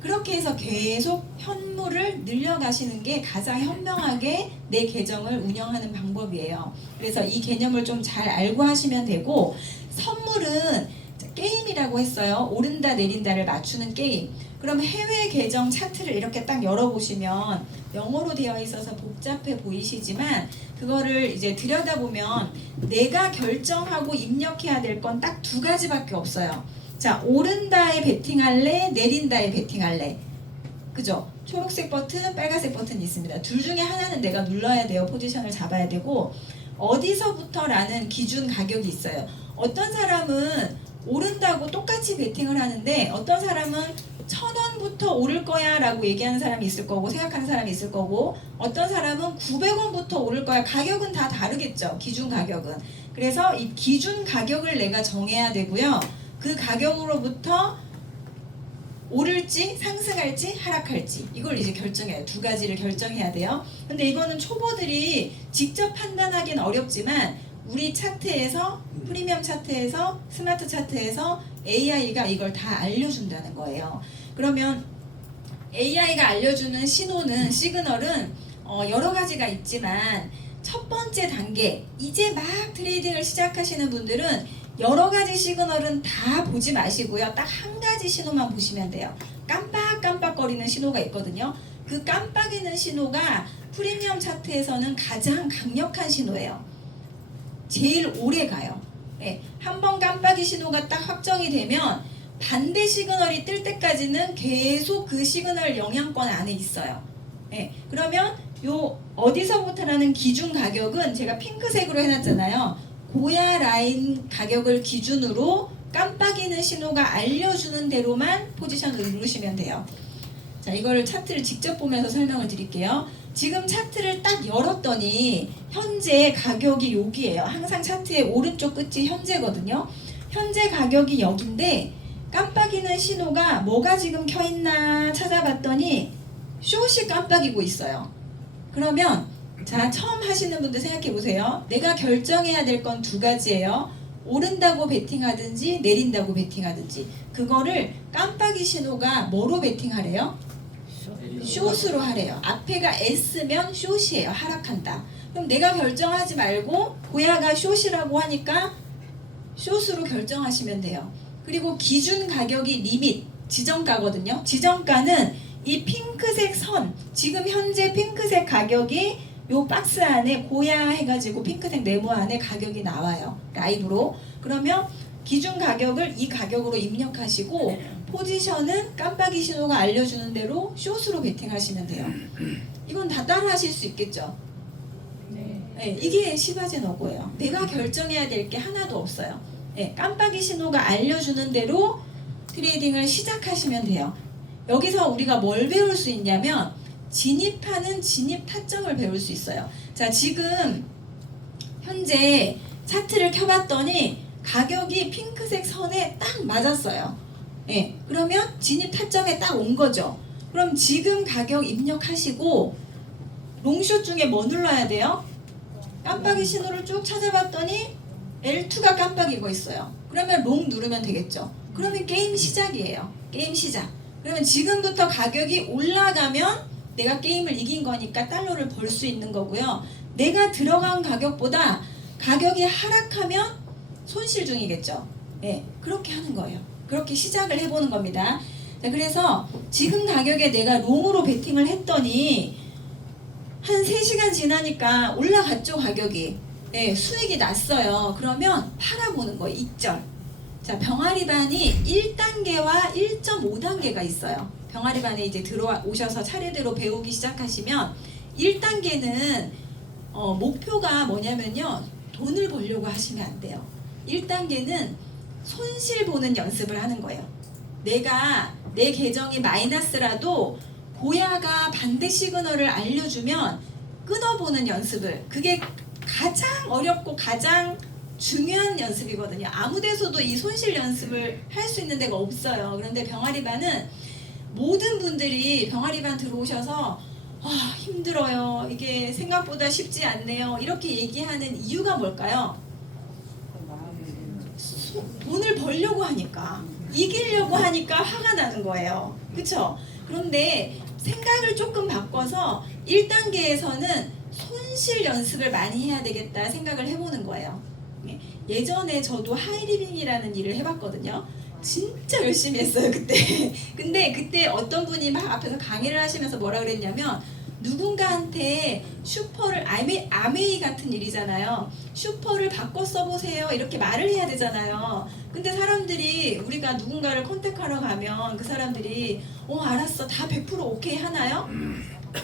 그렇게 해서 계속 현물을 늘려가시는 게 가장 현명하게 내 계정을 운영하는 방법이에요. 그래서 이 개념을 좀 잘 알고 하시면 되고, 선물은 게임이라고 했어요. 오른다 내린다를 맞추는 게임. 그럼 해외 계정 차트를 이렇게 딱 열어보시면 영어로 되어 있어서 복잡해 보이시지만 그거를 이제 들여다보면 내가 결정하고 입력해야 될 건 딱 두 가지밖에 없어요. 자, 오른다에 베팅할래, 내린다에 베팅할래. 그죠? 초록색 버튼, 빨간색 버튼이 있습니다. 둘 중에 하나는 내가 눌러야 돼요. 포지션을 잡아야 되고, 어디서부터라는 기준 가격이 있어요. 어떤 사람은 오른다고 똑같이 베팅을 하는데 어떤 사람은 1000원부터 오를 거야 라고 얘기하는 사람이 있을 거고 생각하는 사람이 있을 거고, 어떤 사람은 900원부터 오를 거야. 가격은 다 다르겠죠. 기준 가격은. 그래서 이 기준 가격을 내가 정해야 되고요. 그 가격으로부터 오를지 상승할지 하락할지 이걸 이제 결정해요. 두 가지를 결정해야 돼요. 근데 이거는 초보들이 직접 판단하기는 어렵지만 우리 차트에서, 프리미엄 차트에서, 스마트 차트에서 AI가 이걸 다 알려준다는 거예요. 그러면 AI가 알려주는 신호는, 시그널은 여러 가지가 있지만 첫 번째 단계, 이제 막 트레이딩을 시작하시는 분들은 여러 가지 시그널은 다 보지 마시고요. 딱 한 가지 신호만 보시면 돼요. 깜빡깜빡거리는 신호가 있거든요. 그 깜빡이는 신호가 프리미엄 차트에서는 가장 강력한 신호예요. 제일 오래 가요. 네, 한번 깜빡이 신호가 딱 확정이 되면 반대 시그널이 뜰 때까지는 계속 그 시그널 영향권 안에 있어요. 네, 그러면 요 어디서부터라는 기준 가격은 제가 핑크색으로 해놨잖아요. 고야 라인 가격을 기준으로 깜빡이는 신호가 알려주는 대로만 포지션을 누르시면 돼요. 자, 이거를 차트를 직접 보면서 설명을 드릴게요. 지금 차트를 딱 열었더니 현재 가격이 여기예요. 항상 차트의 오른쪽 끝이 현재거든요. 현재 가격이 여긴데 깜빡이는 신호가 뭐가 지금 켜있나 찾아봤더니 숏이 깜빡이고 있어요. 그러면 자, 처음 하시는 분들 생각해 보세요. 내가 결정해야 될 건 두 가지예요. 오른다고 베팅하든지 내린다고 베팅하든지. 그거를 깜빡이 신호가 뭐로 베팅하래요? 숏으로 하래요. 앞에가 S면 숏이에요. 하락한다. 그럼 내가 결정하지 말고 고야가 숏이라고 하니까 숏으로 결정하시면 돼요. 그리고 기준 가격이 리밋, 지정가거든요. 지정가는 이 핑크색 선, 지금 현재 핑크색 가격이 요 박스 안에 고야 해가지고 핑크색 네모 안에 가격이 나와요. 라이브로. 그러면 기준 가격을 이 가격으로 입력하시고 포지션은 깜빡이 신호가 알려주는 대로 숏으로 베팅하시면 돼요. 이건 다 따라 하실 수 있겠죠? 네, 이게 시바젠 어고예요. 내가 결정해야 될 게 하나도 없어요. 네, 깜빡이 신호가 알려주는 대로 트레이딩을 시작하시면 돼요. 여기서 우리가 뭘 배울 수 있냐면 진입하는 진입 타점을 배울 수 있어요. 자, 지금 현재 차트를 켜봤더니 가격이 핑크색 선에 딱 맞았어요. 예, 그러면 진입 타점에 딱 온 거죠. 그럼 지금 가격 입력하시고 롱숏 중에 뭐 눌러야 돼요? 깜빡이 신호를 쭉 찾아봤더니 L2가 깜빡이고 있어요. 그러면 롱 누르면 되겠죠. 그러면 게임 시작이에요. 게임 시작. 그러면 지금부터 가격이 올라가면 내가 게임을 이긴 거니까 달러를 벌 수 있는 거고요. 내가 들어간 가격보다 가격이 하락하면 손실 중이겠죠. 네, 그렇게 하는 거예요. 그렇게 시작을 해보는 겁니다. 자, 그래서 지금 가격에 내가 롱으로 베팅을 했더니 한 3시간 지나니까 올라갔죠, 가격이. 네, 수익이 났어요. 그러면 팔아보는 거예요, 익절. 자, 병아리반이 1단계와 1.5단계가 있어요. 병아리반에 이제 들어오셔서 차례대로 배우기 시작하시면 1단계는 목표가 뭐냐면요, 돈을 벌려고 하시면 안 돼요. 1단계는 손실 보는 연습을 하는 거예요. 내가 내 계정이 마이너스라도 고야가 반대 시그널을 알려주면 끊어보는 연습을, 그게 가장 어렵고 가장 중요한 연습이거든요. 아무 데서도 이 손실 연습을 할 수 있는 데가 없어요. 그런데 병아리반은 모든 분들이 병아리반 들어오셔서 힘들어요, 이게 생각보다 쉽지 않네요, 이렇게 얘기하는 이유가 뭘까요? 돈을 벌려고 하니까, 이기려고 하니까 화가 나는 거예요. 그쵸? 그런데 생각을 조금 바꿔서 1단계에서는 손실 연습을 많이 해야 되겠다 생각을 해보는 거예요. 예전에 저도 하이리빙이라는 일을 해봤거든요. 진짜 열심히 했어요, 그때. 근데 그때 어떤 분이 막 앞에서 강의를 하시면서 뭐라 그랬냐면, 누군가한테 슈퍼를, 아메이 같은 일이잖아요. 슈퍼를 바꿔 써보세요, 이렇게 말을 해야 되잖아요. 근데 사람들이, 우리가 누군가를 컨택하러 가면 그 사람들이 알았어, 다 100% 오케이 하나요?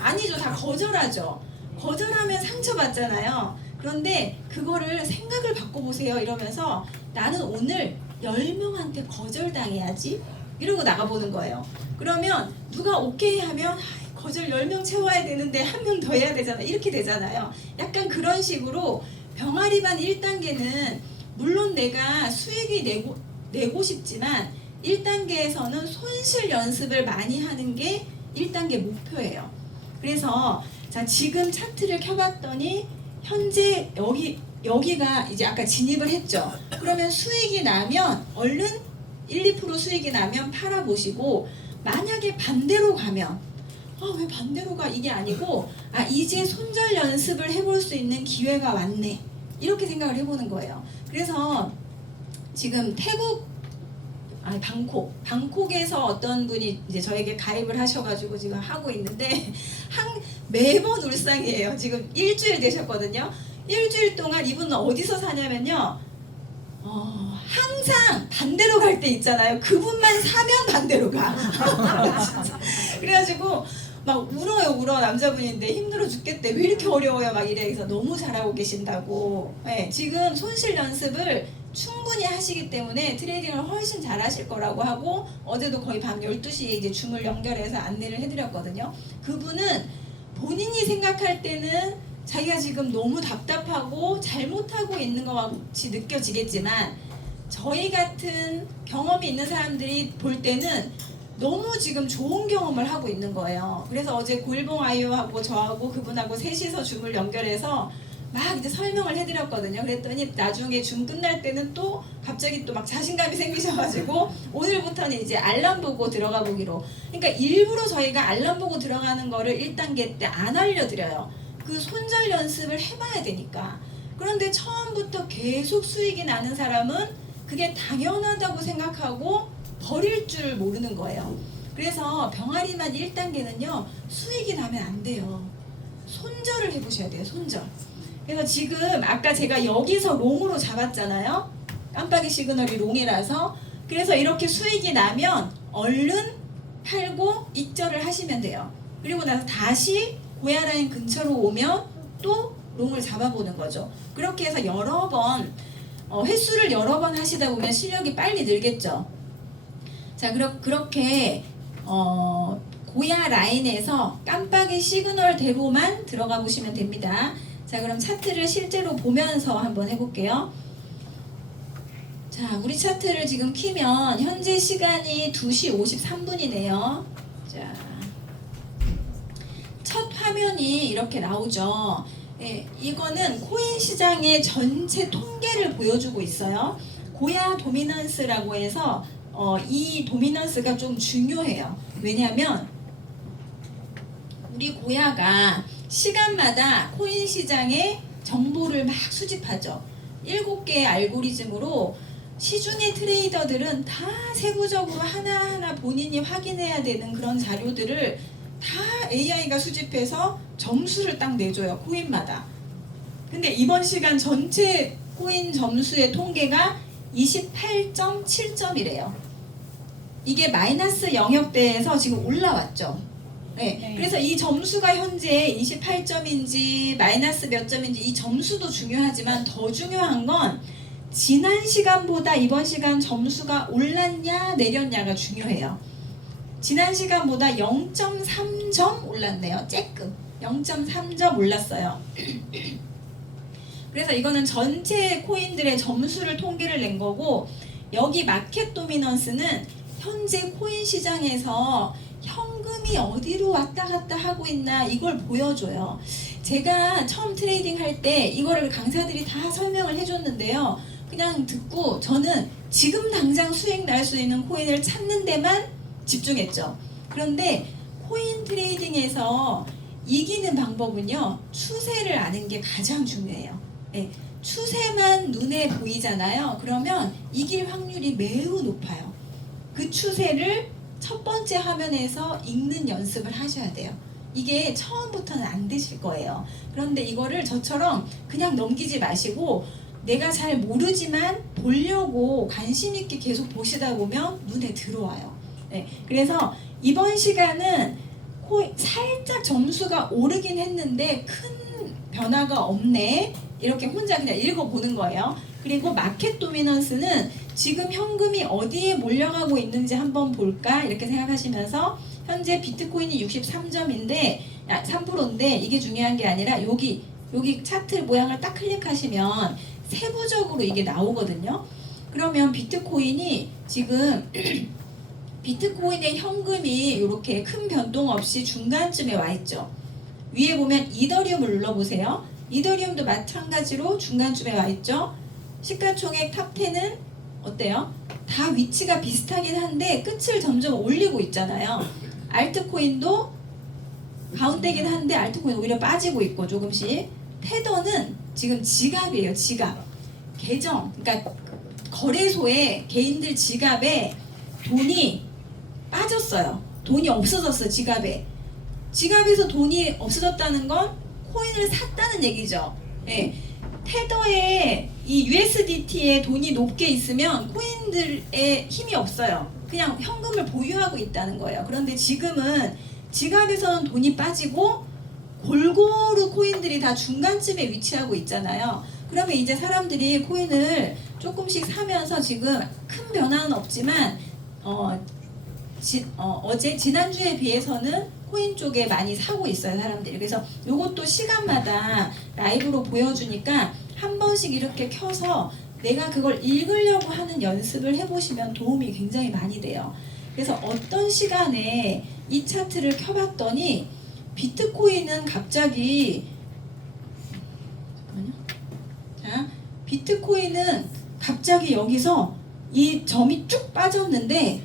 아니죠. 다 거절하죠. 거절하면 상처받잖아요. 그런데 그거를 생각을 바꿔보세요 이러면서, 나는 오늘 10명한테 거절당해야지, 이러고 나가보는 거예요. 그러면 누가 오케이 하면 거절 10명 채워야 되는데 1명 더 해야 되잖아, 이렇게 되잖아요. 약간 그런 식으로 병아리반 1단계는 물론 내가 수익이 내고 싶지만 1단계에서는 손실 연습을 많이 하는 게 1단계 목표예요. 그래서 자, 지금 차트를 켜봤더니 현재 여기가 이제 아까 진입을 했죠. 그러면 수익이 나면 얼른 1~2% 수익이 나면 팔아보시고, 만약에 반대로 가면 왜 반대로 가? 이게 아니고, 이제 손절 연습을 해볼 수 있는 기회가 왔네, 이렇게 생각을 해보는 거예요. 그래서 지금 방콕에서 어떤 분이 이제 저에게 가입을 하셔가지고 지금 하고 있는데, 매번 울상이에요. 지금 일주일 되셨거든요. 일주일 동안 이분은 어디서 사냐면요, 항상 반대로 갈 때 있잖아요. 그분만 사면 반대로 가. 진짜. 그래가지고 막 울어 남자분인데 힘들어 죽겠대, 왜 이렇게 어려워요 막 이래. 그래서 너무 잘하고 계신다고. 네, 지금 손실 연습을 충분히 하시기 때문에 트레이딩을 훨씬 잘 하실 거라고 하고, 어제도 거의 밤 12시에 이제 줌을 연결해서 안내를 해드렸거든요. 그분은 본인이 생각할 때는 자기가 지금 너무 답답하고 잘못하고 있는 것 같이 느껴지겠지만, 저희 같은 경험이 있는 사람들이 볼 때는 너무 지금 좋은 경험을 하고 있는 거예요. 그래서 어제 고일봉 아이유하고 저하고 그분하고 셋이서 줌을 연결해서 막 이제 설명을 해드렸거든요. 그랬더니 나중에 줌 끝날 때는 또 갑자기 또 막 자신감이 생기셔가지고 오늘부터는 이제 알람 보고 들어가 보기로. 그러니까 일부러 저희가 알람 보고 들어가는 거를 1단계 때 안 알려드려요. 그 손절 연습을 해봐야 되니까. 그런데 처음부터 계속 수익이 나는 사람은 그게 당연하다고 생각하고 버릴 줄 모르는 거예요. 그래서 병아리만 1단계는요, 수익이 나면 안 돼요. 손절을 해보셔야 돼요. 손절. 그래서 지금 아까 제가 여기서 롱으로 잡았잖아요. 깜빡이 시그널이 롱이라서. 그래서 이렇게 수익이 나면 얼른 팔고 익절을 하시면 돼요. 그리고 나서 다시 고야 라인 근처로 오면 또 롱을 잡아보는 거죠. 그렇게 해서 여러 번 횟수를 여러 번 하시다 보면 실력이 빨리 늘겠죠. 자, 그렇게 고야 라인에서 깜빡이 시그널대로만 들어가 보시면 됩니다. 자, 그럼 차트를 실제로 보면서 한번 해볼게요. 자, 우리 차트를 지금 키면 현재 시간이 2시 53분이네요. 자, 첫 화면이 이렇게 나오죠. 예, 이거는 코인 시장의 전체 통계를 보여주고 있어요. 고야 도미넌스라고 해서 이 도미넌스가 좀 중요해요. 왜냐하면 우리 고야가 시간마다 코인 시장의 정보를 막 수집하죠. 7개의 알고리즘으로 시중의 트레이더들은 다 세부적으로 하나하나 본인이 확인해야 되는 그런 자료들을 다 AI가 수집해서 점수를 딱 내줘요. 코인마다. 근데 이번 시간 전체 코인 점수의 통계가 28.7점이래요. 이게 마이너스 영역대에서 지금 올라왔죠. 네. 그래서 이 점수가 현재 28점인지 마이너스 몇 점인지 이 점수도 중요하지만 더 중요한 건 지난 시간보다 이번 시간 점수가 올랐냐 내렸냐가 중요해요. 지난 시간보다 0.3점 올랐네요. 쬐끔 0.3점 올랐어요. 그래서 이거는 전체 코인들의 점수를 통계를 낸 거고, 여기 마켓 도미넌스는 현재 코인 시장에서 현금이 어디로 왔다 갔다 하고 있나 이걸 보여줘요. 제가 처음 트레이딩 할 때 이거를 강사들이 다 설명을 해줬는데요. 그냥 듣고 저는 지금 당장 수익 날 수 있는 코인을 찾는 데만 집중했죠. 그런데 코인 트레이딩에서 이기는 방법은요, 추세를 아는 게 가장 중요해요. 네, 추세만 눈에 보이잖아요. 그러면 이길 확률이 매우 높아요. 그 추세를 첫 번째 화면에서 읽는 연습을 하셔야 돼요. 이게 처음부터는 안 되실 거예요. 그런데 이거를 저처럼 그냥 넘기지 마시고 내가 잘 모르지만 보려고 관심 있게 계속 보시다 보면 눈에 들어와요. 네, 그래서 이번 시간은 살짝 점수가 오르긴 했는데 큰 변화가 없네. 이렇게 혼자 그냥 읽어보는 거예요. 그리고 마켓 도미넌스는 지금 현금이 어디에 몰려가고 있는지 한번 볼까 이렇게 생각하시면서 현재 비트코인이 63점인데 3%인데 이게 중요한 게 아니라 여기 차트 모양을 딱 클릭하시면 세부적으로 이게 나오거든요. 그러면 비트코인이 지금 비트코인의 현금이 이렇게 큰 변동 없이 중간쯤에 와 있죠. 위에 보면 이더리움을 눌러보세요. 이더리움도 마찬가지로 중간쯤에 와 있죠. 시가총액 탑10은 어때요? 다 위치가 비슷하긴 한데 끝을 점점 올리고 있잖아요. 알트코인도 가운데긴 한데 알트코인 오히려 빠지고 있고 조금씩. 테더는 지금 지갑이에요. 지갑. 계정, 그러니까 거래소에 개인들 지갑에 돈이 빠졌어요. 돈이 없어졌어. 지갑에서 돈이 없어졌다는 건 코인을 샀다는 얘기죠. 예. 테더에 이 USDT에 돈이 높게 있으면 코인들의 힘이 없어요. 그냥 현금을 보유하고 있다는 거예요. 그런데 지금은 지갑에서는 돈이 빠지고 골고루 코인들이 다 중간쯤에 위치하고 있잖아요. 그러면 이제 사람들이 코인을 조금씩 사면서 지금 큰 변화는 없지만 어제 지난주에 비해서는 코인 쪽에 많이 사고 있어요, 사람들이. 그래서 이것도 시간마다 라이브로 보여주니까 한 번씩 이렇게 켜서 내가 그걸 읽으려고 하는 연습을 해보시면 도움이 굉장히 많이 돼요. 그래서 어떤 시간에 이 차트를 켜봤더니 비트코인은 갑자기 자, 비트코인은 갑자기 여기서 이 점이 쭉 빠졌는데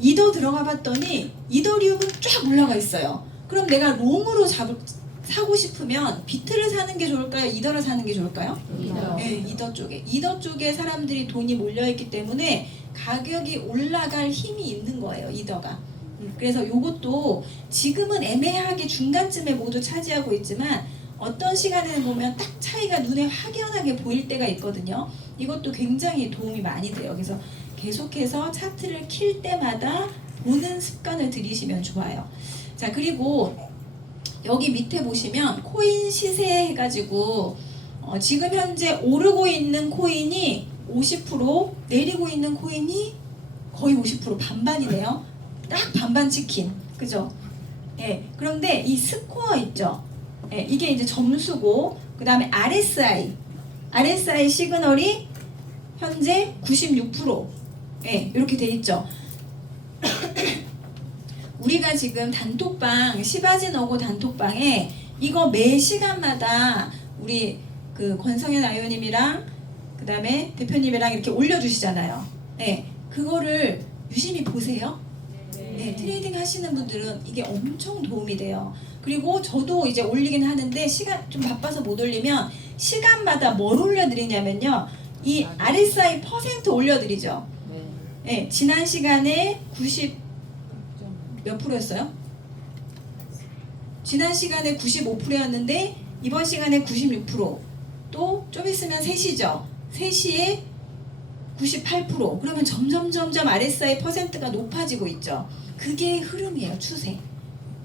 이더 들어가 봤더니 이더리움은 쫙 올라가 있어요. 그럼 내가 롱으로 사고 싶으면 비트를 사는 게 좋을까요? 이더를 사는 게 좋을까요? 이더. 네, 이더 쪽에. 이더 쪽에 사람들이 돈이 몰려있기 때문에 가격이 올라갈 힘이 있는 거예요, 이더가. 그래서 요것도 지금은 애매하게 중간쯤에 모두 차지하고 있지만 어떤 시간에는 보면 딱 차이가 눈에 확연하게 보일 때가 있거든요. 이것도 굉장히 도움이 많이 돼요. 그래서 계속해서 차트를 킬 때마다 보는 습관을 들이시면 좋아요. 자, 그리고 여기 밑에 보시면 코인 시세 해가지고 지금 현재 오르고 있는 코인이 50%, 내리고 있는 코인이 거의 50% 반반이네요. 딱 반반 치킨, 그죠? 예. 그런데 이 스코어 있죠? 예, 이게 이제 점수고, 그 다음에 RSI 시그널이 현재 96%, 예, 이렇게 돼 있죠. 우리가 지금 단톡방, 시바지너고 단톡방에 이거 매 시간마다 우리 그 권성현 아이오님이랑 그 다음에 대표님이랑 이렇게 올려주시잖아요. 네, 그거를 유심히 보세요. 네, 트레이딩 하시는 분들은 이게 엄청 도움이 돼요. 그리고 저도 이제 올리긴 하는데 시간 좀 바빠서 못 올리면 시간마다 뭘 올려드리냐면요. 이 RSI % 올려드리죠. 네, 지난 시간에 90 몇 프로였어요? 지난 시간에 95%였는데 이번 시간에 96%. 또 좀 있으면 3시죠. 3시에 98%. 그러면 점점 RSI %가 높아지고 있죠. 그게 흐름이에요, 추세.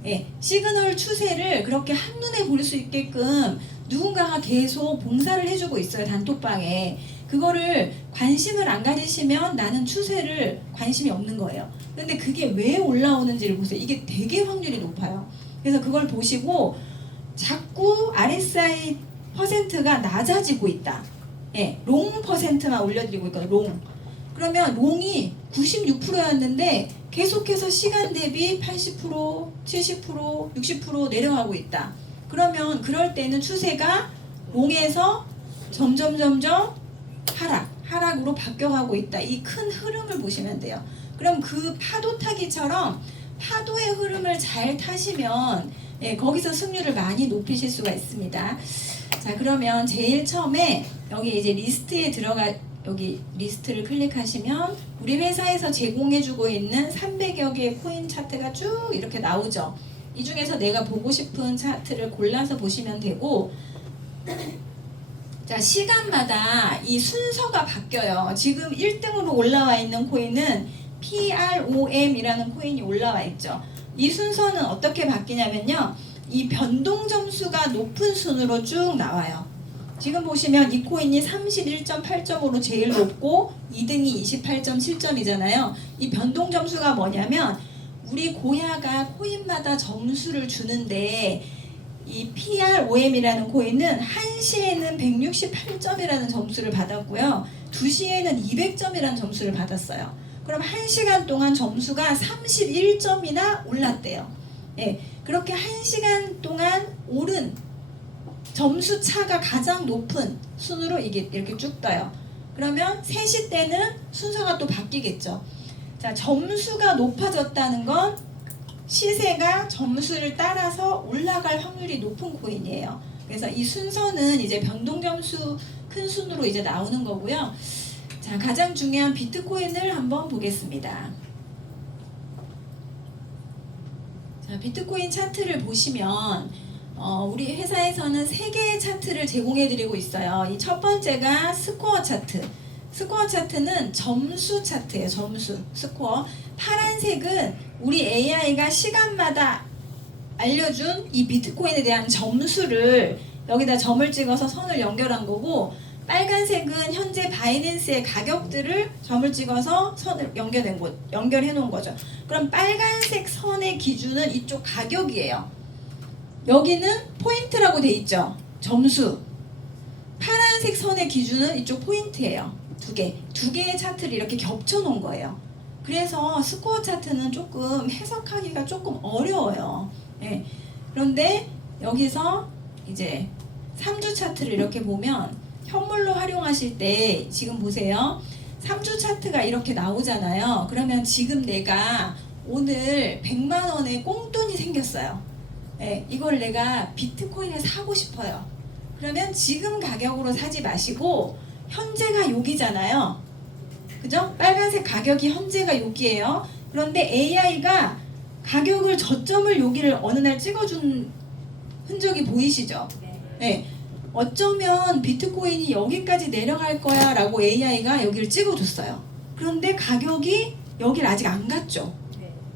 예, 시그널 추세를 그렇게 한눈에 볼 수 있게끔 누군가가 계속 봉사를 해주고 있어요, 단톡방에. 그거를 관심을 안 가지시면 나는 추세를 관심이 없는 거예요. 근데 그게 왜 올라오는지를 보세요. 이게 되게 확률이 높아요. 그래서 그걸 보시고 자꾸 RSI %가 낮아지고 있다. 예, 롱 %만 올려드리고 있거든요. 롱. 그러면 롱이 96%였는데 계속해서 시간 대비 80%, 70%, 60% 내려가고 있다. 그러면 그럴 때는 추세가 롱에서 점점 하락으로 바뀌어가고 있다. 이 큰 흐름을 보시면 돼요. 그럼 그 파도 타기처럼 파도의 흐름을 잘 타시면 예, 거기서 승률을 많이 높이실 수가 있습니다. 자, 그러면 제일 처음에 여기 이제 리스트에 여기 리스트를 클릭하시면 우리 회사에서 제공해주고 있는 300여 개의 코인 차트가 쭉 이렇게 나오죠. 이 중에서 내가 보고 싶은 차트를 골라서 보시면 되고, 자, 시간마다 이 순서가 바뀌어요. 지금 1등으로 올라와 있는 코인은 PROM이라는 코인이 올라와 있죠. 이 순서는 어떻게 바뀌냐면요. 이 변동 점수가 높은 순으로 쭉 나와요. 지금 보시면 이 코인이 31.8점으로 제일 높고 2등이 28.7점이잖아요. 이 변동 점수가 뭐냐면 우리 고야가 코인마다 점수를 주는데 이 PROM이라는 코인은 1시에는 168점이라는 점수를 받았고요. 2시에는 200점이라는 점수를 받았어요. 그럼 1시간 동안 점수가 31점이나 올랐대요. 예, 그렇게 1시간 동안 오른 점수 차가 가장 높은 순으로 이게 이렇게 쭉 떠요. 그러면 3시 때는 순서가 또 바뀌겠죠. 자, 점수가 높아졌다는 건 시세가 점수를 따라서 올라갈 확률이 높은 코인이에요. 그래서 이 순서는 이제 변동 점수 큰 순으로 이제 나오는 거고요. 자, 가장 중요한 비트코인을 한번 보겠습니다. 자, 비트코인 차트를 보시면 우리 회사에서는 3개의 차트를 제공해드리고 있어요. 이 첫 번째가 스코어 차트. 스코어 차트는 점수 차트예요. 점수, 스코어. 파란색은 우리 AI가 시간마다 알려준 이 비트코인에 대한 점수를 여기다 점을 찍어서 선을 연결한 거고, 빨간색은 현재 바이낸스의 가격들을 점을 찍어서 선을 연결해 놓은 거죠. 그럼 빨간색 선의 기준은 이쪽 가격이에요. 여기는 포인트라고 돼 있죠. 점수. 파란색 선의 기준은 이쪽 포인트예요. 두 개의 차트를 이렇게 겹쳐 놓은 거예요. 그래서 스코어 차트는 조금 해석하기가 조금 어려워요. 예. 그런데 여기서 이제 3주 차트를 이렇게 보면 현물로 활용하실 때 지금 보세요. 3주 차트가 이렇게 나오잖아요. 그러면 지금 내가 오늘 100만 원의 꽁돈이 생겼어요. 예, 이걸 내가 비트코인을 사고 싶어요. 그러면 지금 가격으로 사지 마시고 현재가 여기잖아요. 그죠? 빨간색 가격이 현재가 여기예요. 그런데 AI가 가격을 저점을 여기를 어느 날 찍어준 흔적이 보이시죠? 네. 어쩌면 비트코인이 여기까지 내려갈 거야 라고 AI가 여기를 찍어줬어요. 그런데 가격이 여기를 아직 안 갔죠.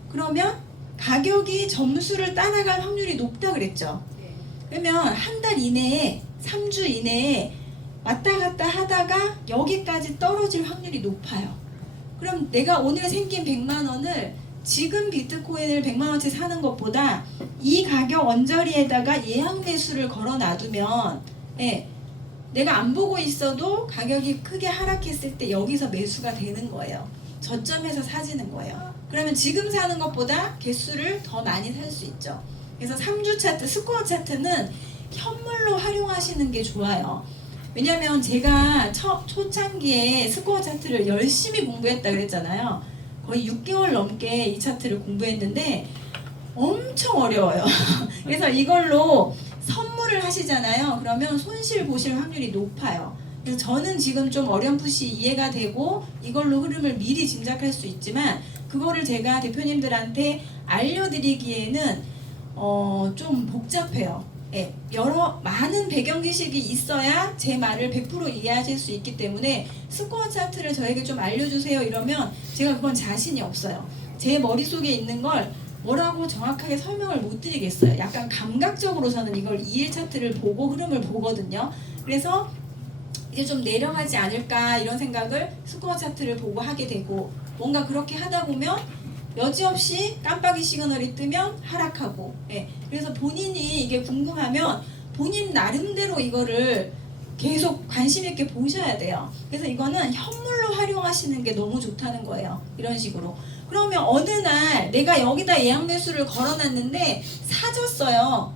그러면 가격이 점수를 따라갈 확률이 높다 그랬죠. 그러면 한 달 이내에 3주 이내에 왔다 갔다 하다가 여기까지 떨어질 확률이 높아요. 그럼 내가 오늘 생긴 100만 원을 지금 비트코인을 100만 원치 사는 것보다 이 가격 언저리에다가 예약 매수를 걸어 놔두면 예, 내가 안 보고 있어도 가격이 크게 하락했을 때 여기서 매수가 되는 거예요. 저점에서 사지는 거예요. 그러면 지금 사는 것보다 개수를 더 많이 살 수 있죠. 그래서 3주 차트, 스코어 차트는 현물로 활용하시는 게 좋아요. 왜냐면 제가 초창기에 스코어 차트를 열심히 공부했다 그랬잖아요. 거의 6개월 넘게 이 차트를 공부했는데 엄청 어려워요. 그래서 이걸로 선물을 하시잖아요. 그러면 손실 보실 확률이 높아요. 그래서 저는 지금 좀 어렴풋이 이해가 되고 이걸로 흐름을 미리 짐작할 수 있지만 그거를 제가 대표님들한테 알려드리기에는 좀 복잡해요. 예, 많은 배경 지식이 있어야 제 말을 100% 이해하실 수 있기 때문에 스코어 차트를 저에게 좀 알려주세요 이러면 제가 그건 자신이 없어요. 제 머릿속에 있는 걸 뭐라고 정확하게 설명을 못 드리겠어요. 약간 감각적으로 저는 이걸 2일 차트를 보고 흐름을 보거든요. 그래서 이제 좀 내려가지 않을까 이런 생각을 스코어 차트를 보고 하게 되고 뭔가 그렇게 하다 보면 여지없이 깜빡이 시그널이 뜨면 하락하고 예. 그래서 본인이 이게 궁금하면 본인 나름대로 이거를 계속 관심 있게 보셔야 돼요. 그래서 이거는 현물로 활용하시는 게 너무 좋다는 거예요. 이런 식으로. 그러면 어느 날 내가 여기다 예약 매수를 걸어놨는데 사줬어요.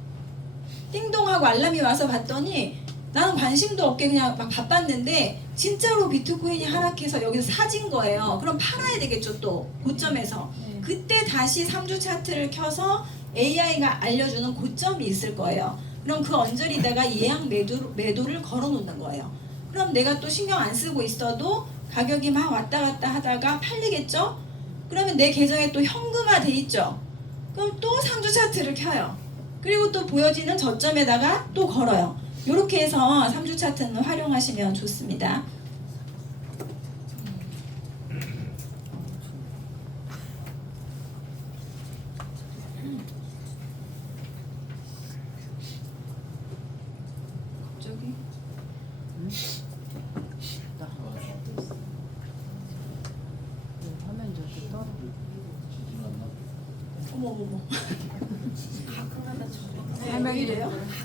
띵동하고 알람이 와서 봤더니 나는 관심도 없게 그냥 막 바빴는데 진짜로 비트코인이 하락해서 여기서 사진 거예요. 그럼 팔아야 되겠죠, 또 고점에서. 그때 다시 3주 차트를 켜서 AI가 알려주는 고점이 있을 거예요. 그럼 그 언저리다가 예약 매도를 걸어 놓는 거예요. 그럼 내가 또 신경 안 쓰고 있어도 가격이 막 왔다 갔다 하다가 팔리겠죠? 그러면 내 계정에 또 현금화 돼 있죠? 그럼 또 3주 차트를 켜요. 그리고 또 보여지는 저점에다가 또 걸어요. 이렇게 해서 3주 차트는 활용하시면 좋습니다. 갑자기? 화면 저기 떠. 어머머머.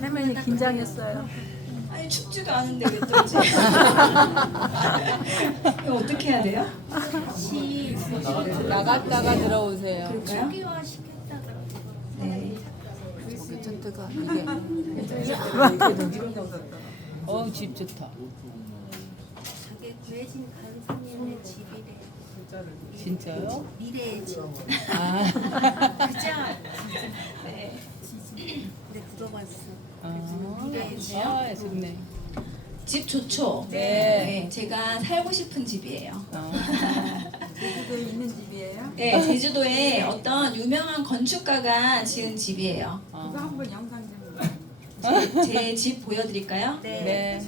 할머니 긴장했어요. 아니 춥지도 않은데 왜 떠지? 이거 어떻게 해야 돼요? 나갔다가 들어오세요. 그럴까요? 네. 거기 차트가 이게. 집 좋다. 저게 구혜진 간사님의 집이래요. 진짜요? 미래의 집. 아. 그죠? 네. 근데 들어봤어. 아, 좋네. 집 좋죠? 네. 제가 살고 싶은 집이에요. 제주도에 있는 집이에요? 네, 제주도에 어떤 유명한 건축가가 지은 집이에요. 그거 한번 영상 좀. 제 집 보여드릴까요? 네.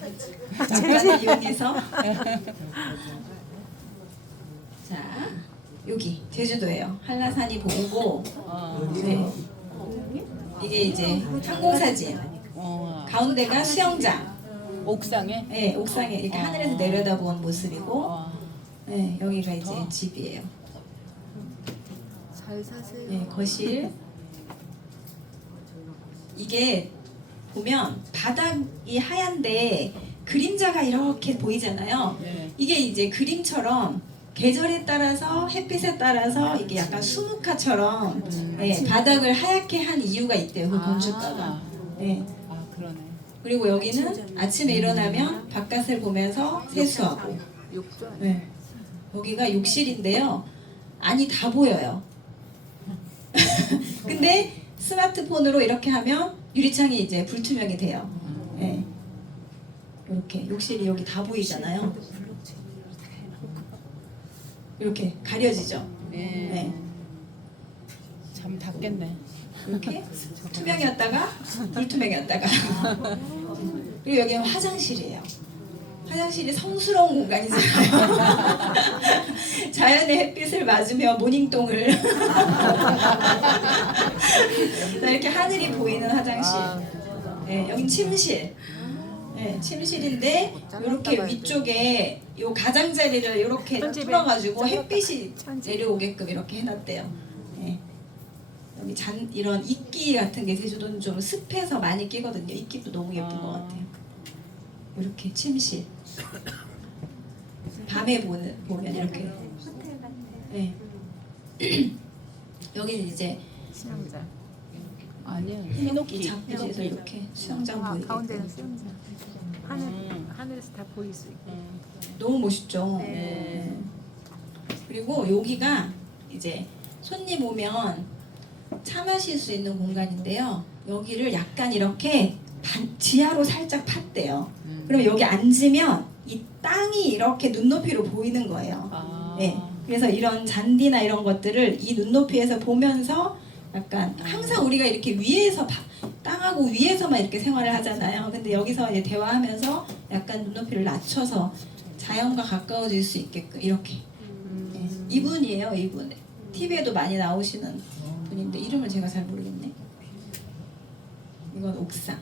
잠깐 이용해서. 자, 여기 제주도예요. 한라산이 보이고, 네. 이게 이제 항공사진. 가운데가 수영장. 옥상에? 네, 옥상에 이렇게 하늘에서 내려다본 모습이고, 와. 네, 여기가 이제 집이에요. 잘 사세요. 네, 거실. 이게 보면 바닥이 하얀데 그림자가 이렇게 보이잖아요. 네. 이게 이제 그림처럼 계절에 따라서 햇빛에 따라서 이게 약간 수묵화처럼 네, 바닥을 하얗게 한 이유가 있대요. 그 건축가가. 네. 아, 그러네. 그리고 여기는 아침에 일어나면 바깥을 보면서 세수하고. 욕조 아니에요? 네. 여기가 욕실인데요. 안이 다 보여요. 근데 스마트폰으로 이렇게 하면 유리창이 이제 불투명이 돼요. 네. 이렇게 욕실이 여기 다 보이잖아요. 이렇게 가려지죠. 네. 네. 잠 닿겠네. 이렇게 투명이었다가 불투명이었다가. 그리고 여기는 화장실이에요. 화장실이 성스러운 공간이잖아요. 자연의 햇빛을 맞으며 모닝똥을 이렇게 하늘이 보이는 화장실. 네, 여긴 침실. 네, 침실인데 이렇게 위쪽에 요 가장자리를 이렇게 뚫어가지고 햇빛이 내려오게끔 이렇게 해놨대요. 네. 여기 이런 이끼 같은 게 제주도는 좀 습해서 많이 끼거든요. 이끼도 너무 예쁜 것 같아요. 이렇게 침실. 밤에 보면 이렇게. 호텔 같아. 네. 여기는 이제 수영장. 아니요. 히노키 히노키. 작품에서 이렇게 수영장 보이게. 가운데는 수영장. 하늘에서 다 보일 수 있고. 너무 멋있죠. 네. 그리고 여기가 이제 손님 오면 차 마실 수 있는 공간인데요. 여기를 약간 이렇게 지하로 살짝 팠대요. 그러면 여기 앉으면 이 땅이 이렇게 눈높이로 보이는 거예요. 아. 네. 그래서 이런 잔디나 이런 것들을 이 눈높이에서 보면서 약간 항상 우리가 이렇게 위에서 땅하고 위에서만 이렇게 생활을 하잖아요. 근데 여기서 이제 대화하면서 약간 눈높이를 낮춰서 자연과 가까워질 수 있게끔 이렇게. 네. 이분이에요, 이분. TV에도 많이 나오시는 분인데 이름을 제가 잘 모르겠네. 이건 옥상.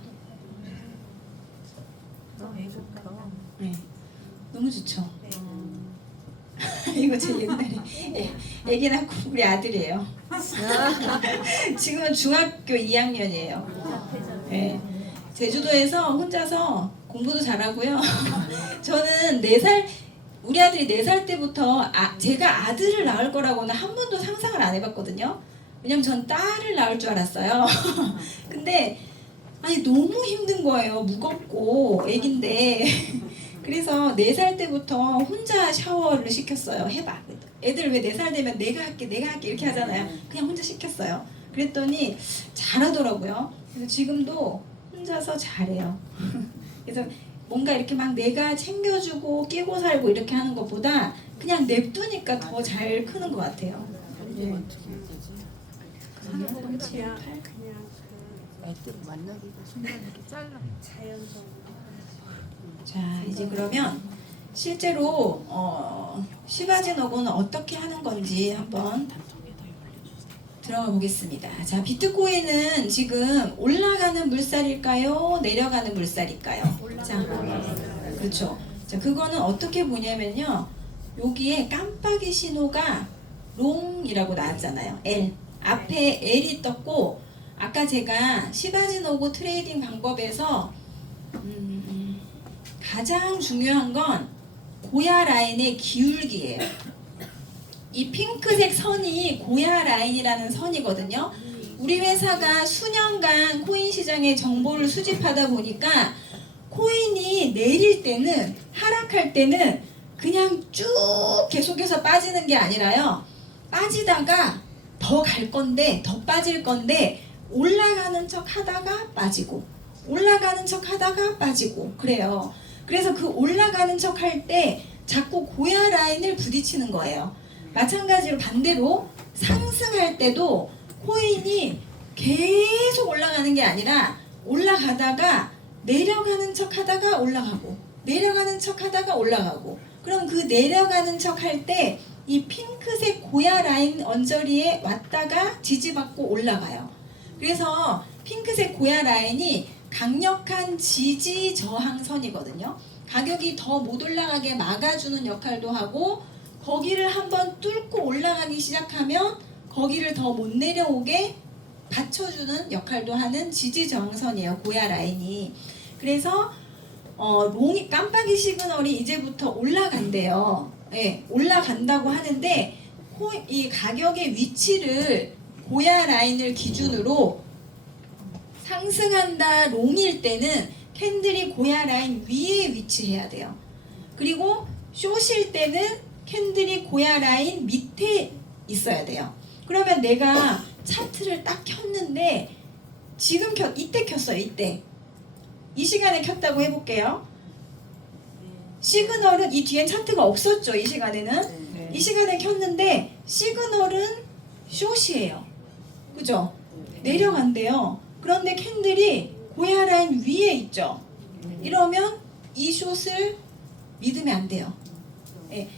네. 너무 좋죠. 이거 제 옛날에 애기 낳고 우리 아들이에요. 지금은 중학교 2학년이에요. 네. 제주도에서 혼자서 공부도 잘하고요. 저는 4살 우리 아들이 4살 때부터 제가 아들을 낳을 거라고는 한 번도 상상을 안 해봤거든요. 왜냐면 전 딸을 낳을 줄 알았어요. 근데 아니 너무 힘든 거예요. 무겁고 애긴데. 그래서 4살 때부터 혼자 샤워를 시켰어요. 해봐. 애들 왜 4살 되면 내가 할게 이렇게 하잖아요. 그냥 혼자 시켰어요. 그랬더니 잘하더라고요. 그래서 지금도 혼자서 잘해요. 그래서 뭔가 이렇게 막 내가 챙겨주고 끼고 살고 이렇게 하는 것보다 그냥 냅두니까 더 잘 크는 것 같아요. 네. 그냥 그냥 애들 만나기가 중간에 이렇게 잘라. 자연성. 자, 이제 그러면 실제로 시바지노고는 어떻게 하는 건지 한번 들어가 보겠습니다. 자, 비트코인은 지금 올라가는 물살일까요? 내려가는 물살일까요? 자, 그렇죠. 자, 그거는 어떻게 보냐면요. 여기에 깜빡이 신호가 롱이라고 나왔잖아요. L. 앞에 L이 떴고 아까 제가 시바지노고 트레이딩 방법에서 가장 중요한 건 고야 라인의 기울기예요. 이 핑크색 선이 고야 라인이라는 선이거든요. 우리 회사가 수년간 코인 시장의 정보를 수집하다 보니까 코인이 내릴 때는 하락할 때는 그냥 쭉 계속해서 빠지는 게 아니라요. 빠지다가 더 갈 건데 더 빠질 건데 올라가는 척 하다가 빠지고 올라가는 척 하다가 빠지고 그래요. 그래서 그 올라가는 척 할 때 자꾸 고야 라인을 부딪히는 거예요. 마찬가지로 반대로 상승할 때도 코인이 계속 올라가는 게 아니라 올라가다가 내려가는 척 하다가 올라가고 내려가는 척 하다가 올라가고 그럼 그 내려가는 척 할 때 이 핑크색 고야 라인 언저리에 왔다가 지지받고 올라가요. 그래서 핑크색 고야 라인이 강력한 지지 저항선이거든요. 가격이 더 못 올라가게 막아주는 역할도 하고 거기를 한번 뚫고 올라가기 시작하면 거기를 더 못 내려오게 받쳐주는 역할도 하는 지지 저항선이에요. 고야 라인이. 그래서 롱이 깜빡이 시그널이 이제부터 올라간대요. 예, 올라간다고 하는데 이 가격의 위치를 고야 라인을 기준으로 상승한다 롱일 때는 캔들이 고야 라인 위에 위치해야 돼요. 그리고 숏일 때는 캔들이 고야 라인 밑에 있어야 돼요. 그러면 내가 차트를 딱 켰는데 지금 이때 켰어요. 이 시간에 켰다고 해볼게요. 시그널은 이 뒤엔 차트가 없었죠. 이 시간에는. 네. 이 시간에 켰는데 시그널은 숏이에요. 그죠? 내려간대요. 그런데 캔들이 고야 라인 위에 있죠. 이러면 이 숏을 믿으면 안 돼요. 예.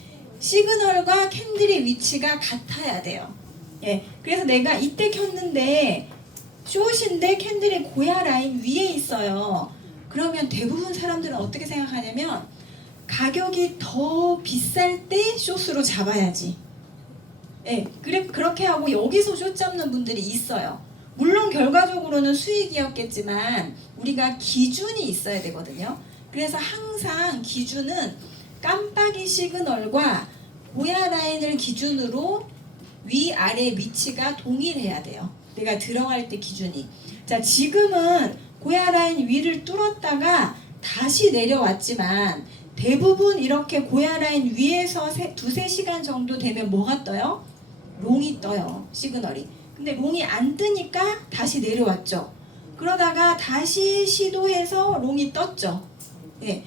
시그널과 캔들의 위치가 같아야 돼요. 예. 그래서 내가 이때 켰는데 숏인데 캔들이 고야 라인 위에 있어요. 그러면 대부분 사람들은 어떻게 생각하냐면 가격이 더 비쌀 때 숏으로 잡아야지. 예, 그렇게 하고 여기서 숏 잡는 분들이 있어요. 물론 결과적으로는 수익이었겠지만 우리가 기준이 있어야 되거든요. 그래서 항상 기준은 깜빡이 시그널과 고야 라인을 기준으로 위아래 위치가 동일해야 돼요. 내가 들어갈 때 기준이. 자, 지금은 고야 라인 위를 뚫었다가 다시 내려왔지만 대부분 이렇게 고야 라인 위에서 두세 시간 정도 되면 뭐가 떠요? 롱이 떠요. 시그널이. 근데 롱이 안 뜨니까 다시 내려왔죠. 그러다가 다시 시도해서 롱이 떴죠. 예.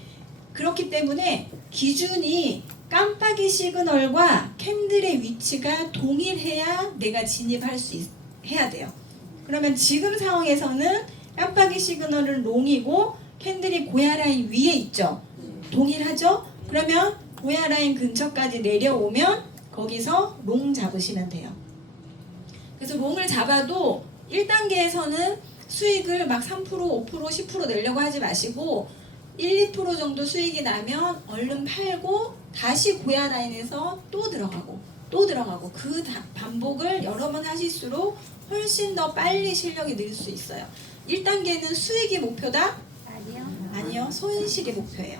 그렇기 때문에 기준이 깜빡이 시그널과 캔들의 위치가 동일해야 내가 진입할 수 해야 돼요. 그러면 지금 상황에서는 깜빡이 시그널은 롱이고 캔들이 고야 라인 위에 있죠. 동일하죠? 그러면 고야 라인 근처까지 내려오면 거기서 롱 잡으시면 돼요. 그래서 롱을 잡아도 1단계에서는 수익을 막 3%, 5%, 10% 내려고 하지 마시고 1, 2% 정도 수익이 나면 얼른 팔고 다시 고야 라인에서 또 들어가고 그 반복을 여러 번 하실수록 훨씬 더 빨리 실력이 늘 수 있어요. 1단계는 수익이 목표다? 아니요. 손실이 목표예요.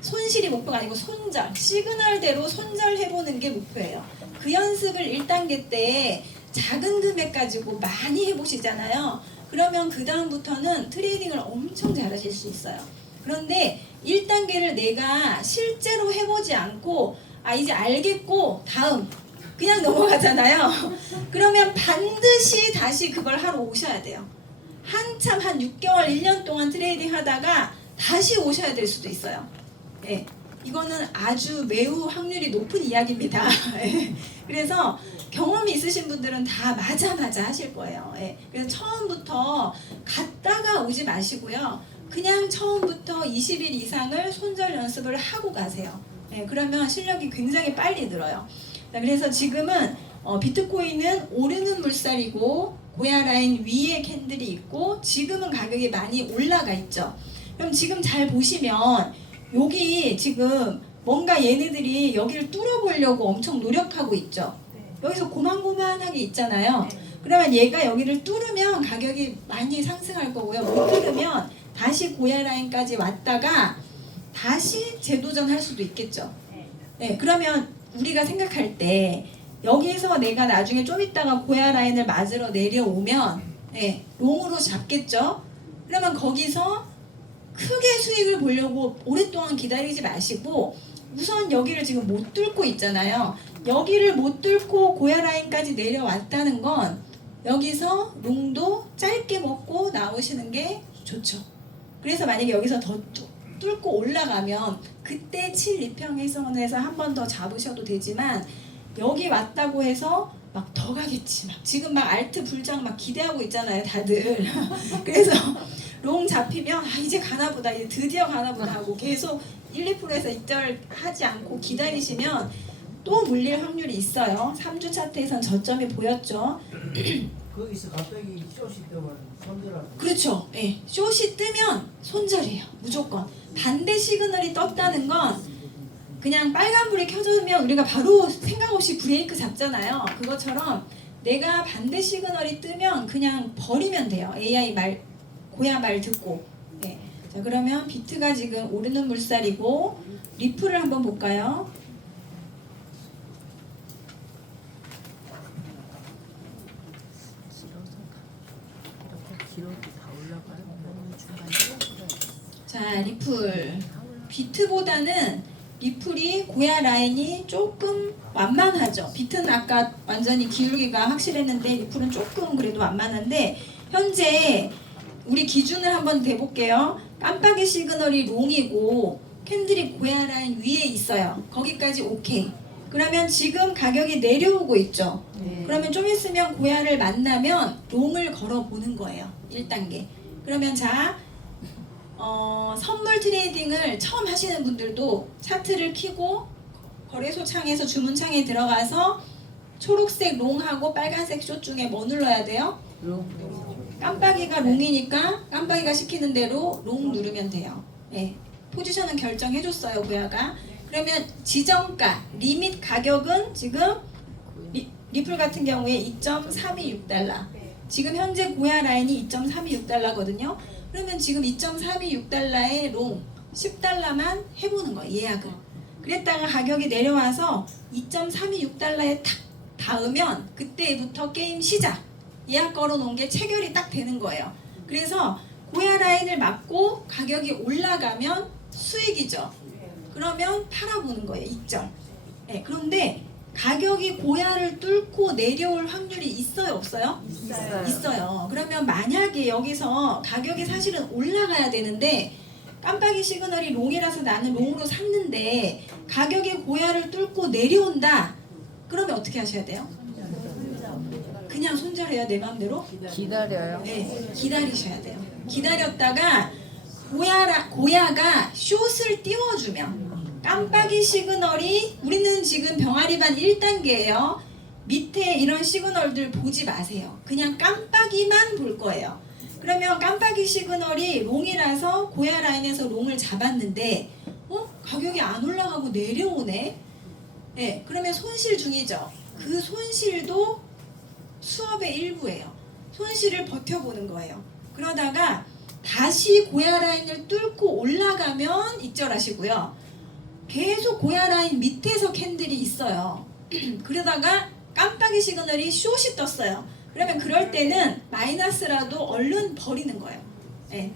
손실이 목표가 아니고 손절. 시그널대로 손절해보는 게 목표예요. 그 연습을 1단계 때 작은 금액 가지고 많이 해보시잖아요. 그러면 그 다음부터는 트레이딩을 엄청 잘하실 수 있어요. 그런데 1단계를 내가 실제로 해보지 않고 이제 알겠고 다음 그냥 넘어가잖아요. 그러면 반드시 다시 그걸 하러 오셔야 돼요. 한참 한 6개월, 1년 동안 트레이딩 하다가 다시 오셔야 될 수도 있어요. 예, 이거는 아주 매우 확률이 높은 이야기입니다. 예, 그래서 경험이 있으신 분들은 다 맞아 하실 거예요. 예, 그래서 처음부터 갔다가 오지 마시고요. 그냥 처음부터 20일 이상을 손절 연습을 하고 가세요. 예, 그러면 실력이 굉장히 빨리 늘어요. 자, 그래서 지금은 비트코인은 오르는 물살이고 고야 라인 위에 캔들이 있고 지금은 가격이 많이 올라가 있죠. 그럼 지금 잘 보시면 여기 지금 뭔가 얘네들이 여기를 뚫어보려고 엄청 노력하고 있죠. 여기서 고만고만하게 있잖아요. 그러면 얘가 여기를 뚫으면 가격이 많이 상승할 거고요. 못 뚫으면 다시 고야 라인까지 왔다가 다시 재도전할 수도 있겠죠. 네, 그러면 우리가 생각할 때 여기서 내가 나중에 좀 있다가 고야 라인을 맞으러 내려오면 네, 롱으로 잡겠죠. 그러면 거기서 크게 수익을 보려고 오랫동안 기다리지 마시고 우선 여기를 지금 못 뚫고 있잖아요. 여기를 못 뚫고 고야 라인까지 내려왔다는 건 여기서 롱도 짧게 먹고 나오시는 게 좋죠. 그래서 만약에 여기서 더 뚫고 올라가면 그때 7,2평선에서 한 번 더 잡으셔도 되지만 여기 왔다고 해서 막 더 가겠지. 막 지금 막 알트 불장 막 기대하고 있잖아요, 다들. 그래서 롱 잡히면 이제 가나보다, 이제 드디어 가나보다 하고 계속 1, 2%에서 익절하지 않고 기다리시면 또 물릴 확률이 있어요. 3주 차트에선 저점이 보였죠. 거기서 갑자기 쇼시 뜨면 손절하고. 그렇죠. 예. 숏이 뜨면 손절이에요. 무조건. 반대 시그널이 떴다는 건 그냥 빨간불이 켜져면 우리가 바로 생각 없이 브레이크 잡잖아요. 그것처럼 내가 반대 시그널이 뜨면 그냥 버리면 돼요. AI 말, 고야 말 듣고. 네. 자, 그러면 비트가 지금 오르는 물살이고 리플을 한번 볼까요? 이렇게 길어도 다 올라가요. 중간에 자, 리플. 비트보다는 리플이 고야 라인이 조금 완만하죠. 비트는 아까 완전히 기울기가 확실했는데 리플은 조금 그래도 완만한데 현재 우리 기준을 한번 대볼게요. 깜빡이 시그널이 롱이고 캔들이 고야 라인 위에 있어요. 거기까지 오케이. 그러면 지금 가격이 내려오고 있죠. 네. 그러면 좀 있으면 고야를 만나면 롱을 걸어보는 거예요. 1단계. 그러면 자, 선물 트레이딩을 처음 하시는 분들도 차트를 켜고 거래소 창에서 주문 창에 들어가서 초록색 롱하고 빨간색 숏 중에 뭐 눌러야 돼요? 깜빡이가 롱이니까 깜빡이가 시키는 대로 롱 누르면 돼요. 네. 포지션은 결정해줬어요, 고야가. 그러면 지정가, 리밋 가격은 지금 리플 같은 경우에 2.326달러. 지금 현재 고야 라인이 2.326달러거든요. 그러면 지금 2.326달러에 롱 10달러만 해보는 거예요, 예약을. 그랬다가 가격이 내려와서 2.326달러에 탁 닿으면 그때부터 게임 시작. 예약 걸어놓은 게 체결이 딱 되는 거예요. 그래서 고야 라인을 맞고 가격이 올라가면 수익이죠. 그러면 팔아보는 거예요, 이점. 네, 그런데 가격이 고야를 뚫고 내려올 확률이 있어요, 없어요? 있어요. 그러면 만약에 여기서 가격이 사실은 올라가야 되는데 깜빡이 시그널이 롱이라서 나는 롱으로 샀는데 가격이 고야를 뚫고 내려온다. 그러면 어떻게 하셔야 돼요? 그냥 손절해요, 내 마음대로? 기다려요. 네, 기다리셔야 돼요. 기다렸다가 고야가 숏을 띄워주면 깜빡이 시그널이 우리는 지금 병아리반 1단계예요. 밑에 이런 시그널들 보지 마세요. 그냥 깜빡이만 볼 거예요. 그러면 깜빡이 시그널이 롱이라서 고야 라인에서 롱을 잡았는데 가격이 안 올라가고 내려오네. 네, 그러면 손실 중이죠. 그 손실도 수업의 일부예요. 손실을 버텨보는 거예요. 그러다가 다시 고야 라인을 뚫고 올라가면 익절하시고요. 계속 고야 라인 밑에서 캔들이 있어요. 그러다가 깜빡이 시그널이 숏이 떴어요. 그러면 그럴 때는 마이너스라도 얼른 버리는 거예요. 네.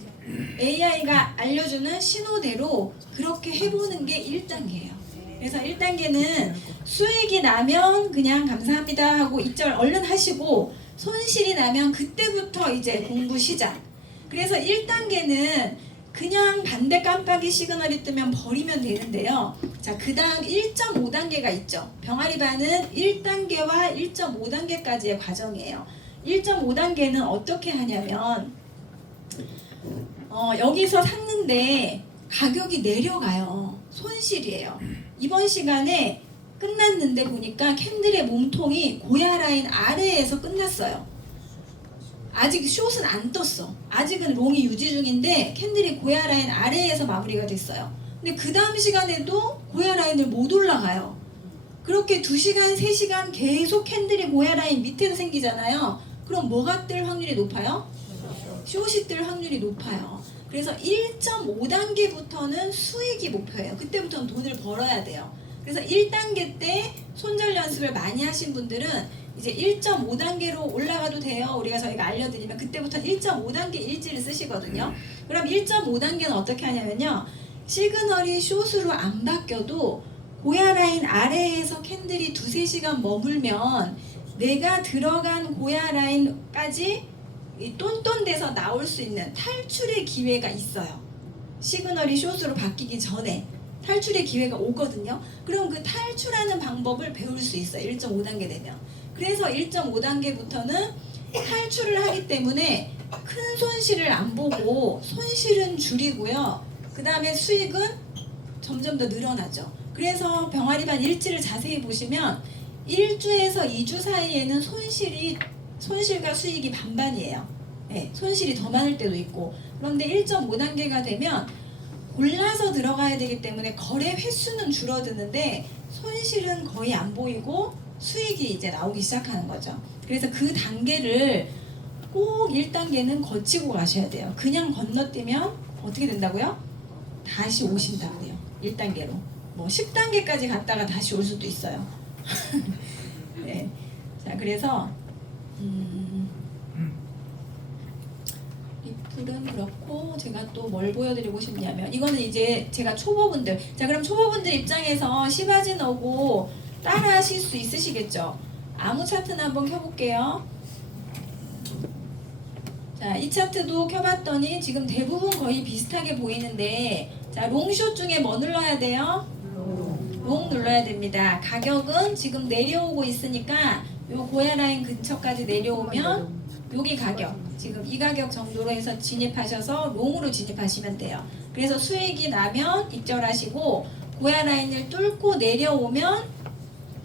AI가 알려주는 신호대로 그렇게 해보는 게 1단계예요. 그래서 1단계는 수익이 나면 그냥 감사합니다 하고 익절 얼른 하시고 손실이 나면 그때부터 이제 공부 시작. 그래서 1단계는 그냥 반대 깜빡이 시그널이 뜨면 버리면 되는데요. 자, 그 다음 1.5단계가 있죠. 병아리반은 1단계와 1.5단계까지의 과정이에요. 1.5단계는 어떻게 하냐면 여기서 샀는데 가격이 내려가요. 손실이에요. 이번 시간에 끝났는데 보니까 캔들의 몸통이 고야 라인 아래에서 끝났어요. 아직 숏은 안 떴어. 아직은 롱이 유지 중인데 캔들이 고야 라인 아래에서 마무리가 됐어요. 근데 그 다음 시간에도 고야 라인을 못 올라가요. 그렇게 2시간, 3시간 계속 캔들이 고야 라인 밑에서 생기잖아요. 그럼 뭐가 뜰 확률이 높아요? 숏이 뜰 확률이 높아요. 그래서 1.5단계부터는 수익이 목표예요. 그때부터는 돈을 벌어야 돼요. 그래서 1단계 때 손절 연습을 많이 하신 분들은 이제 1.5단계로 올라가도 돼요. 저희가 알려드리면 그때부터 1.5단계 일지를 쓰시거든요. 그럼 1.5단계는 어떻게 하냐면요. 시그널이 숏으로 안 바뀌어도 고야 라인 아래에서 캔들이 2-3시간 머물면 내가 들어간 고야 라인까지 똔똔돼서 나올 수 있는 탈출의 기회가 있어요. 시그널이 숏으로 바뀌기 전에 탈출의 기회가 오거든요. 그럼 그 탈출하는 방법을 배울 수 있어요. 1.5단계 되면. 그래서 1.5단계부터는 탈출을 하기 때문에 큰 손실을 안 보고 손실은 줄이고요. 그 다음에 수익은 점점 더 늘어나죠. 그래서 병아리반 일지를 자세히 보시면 1주에서 2주 사이에는 손실과 수익이 반반이에요. 예, 손실이 더 많을 때도 있고. 그런데 1.5단계가 되면 골라서 들어가야 되기 때문에 거래 횟수는 줄어드는데 손실은 거의 안 보이고 수익이 이제 나오기 시작하는 거죠. 그래서 그 단계를 꼭 1단계는 거치고 가셔야 돼요. 그냥 건너뛰면 어떻게 된다고요? 다시 오신다 그래요. 1단계로. 뭐 10단계까지 갔다가 다시 올 수도 있어요. 네. 자, 그래서 리플은 그렇고 제가 또 뭘 보여드리고 싶냐면 이거는 이제 제가 초보분들, 자 그럼 초보분들 입장에서 시바진 오고 따라 하실 수 있으시겠죠? 아무 차트나 한번 켜볼게요. 자, 이 차트도 켜봤더니 지금 대부분 거의 비슷하게 보이는데, 자 롱숏 중에 뭐 눌러야 돼요? 롱 눌러야 됩니다. 가격은 지금 내려오고 있으니까 요 고야 라인 근처까지 내려오면 여기 가격, 지금 이 가격 정도로 해서 진입하셔서 롱으로 진입하시면 돼요. 그래서 수익이 나면 익절하시고 고야 라인을 뚫고 내려오면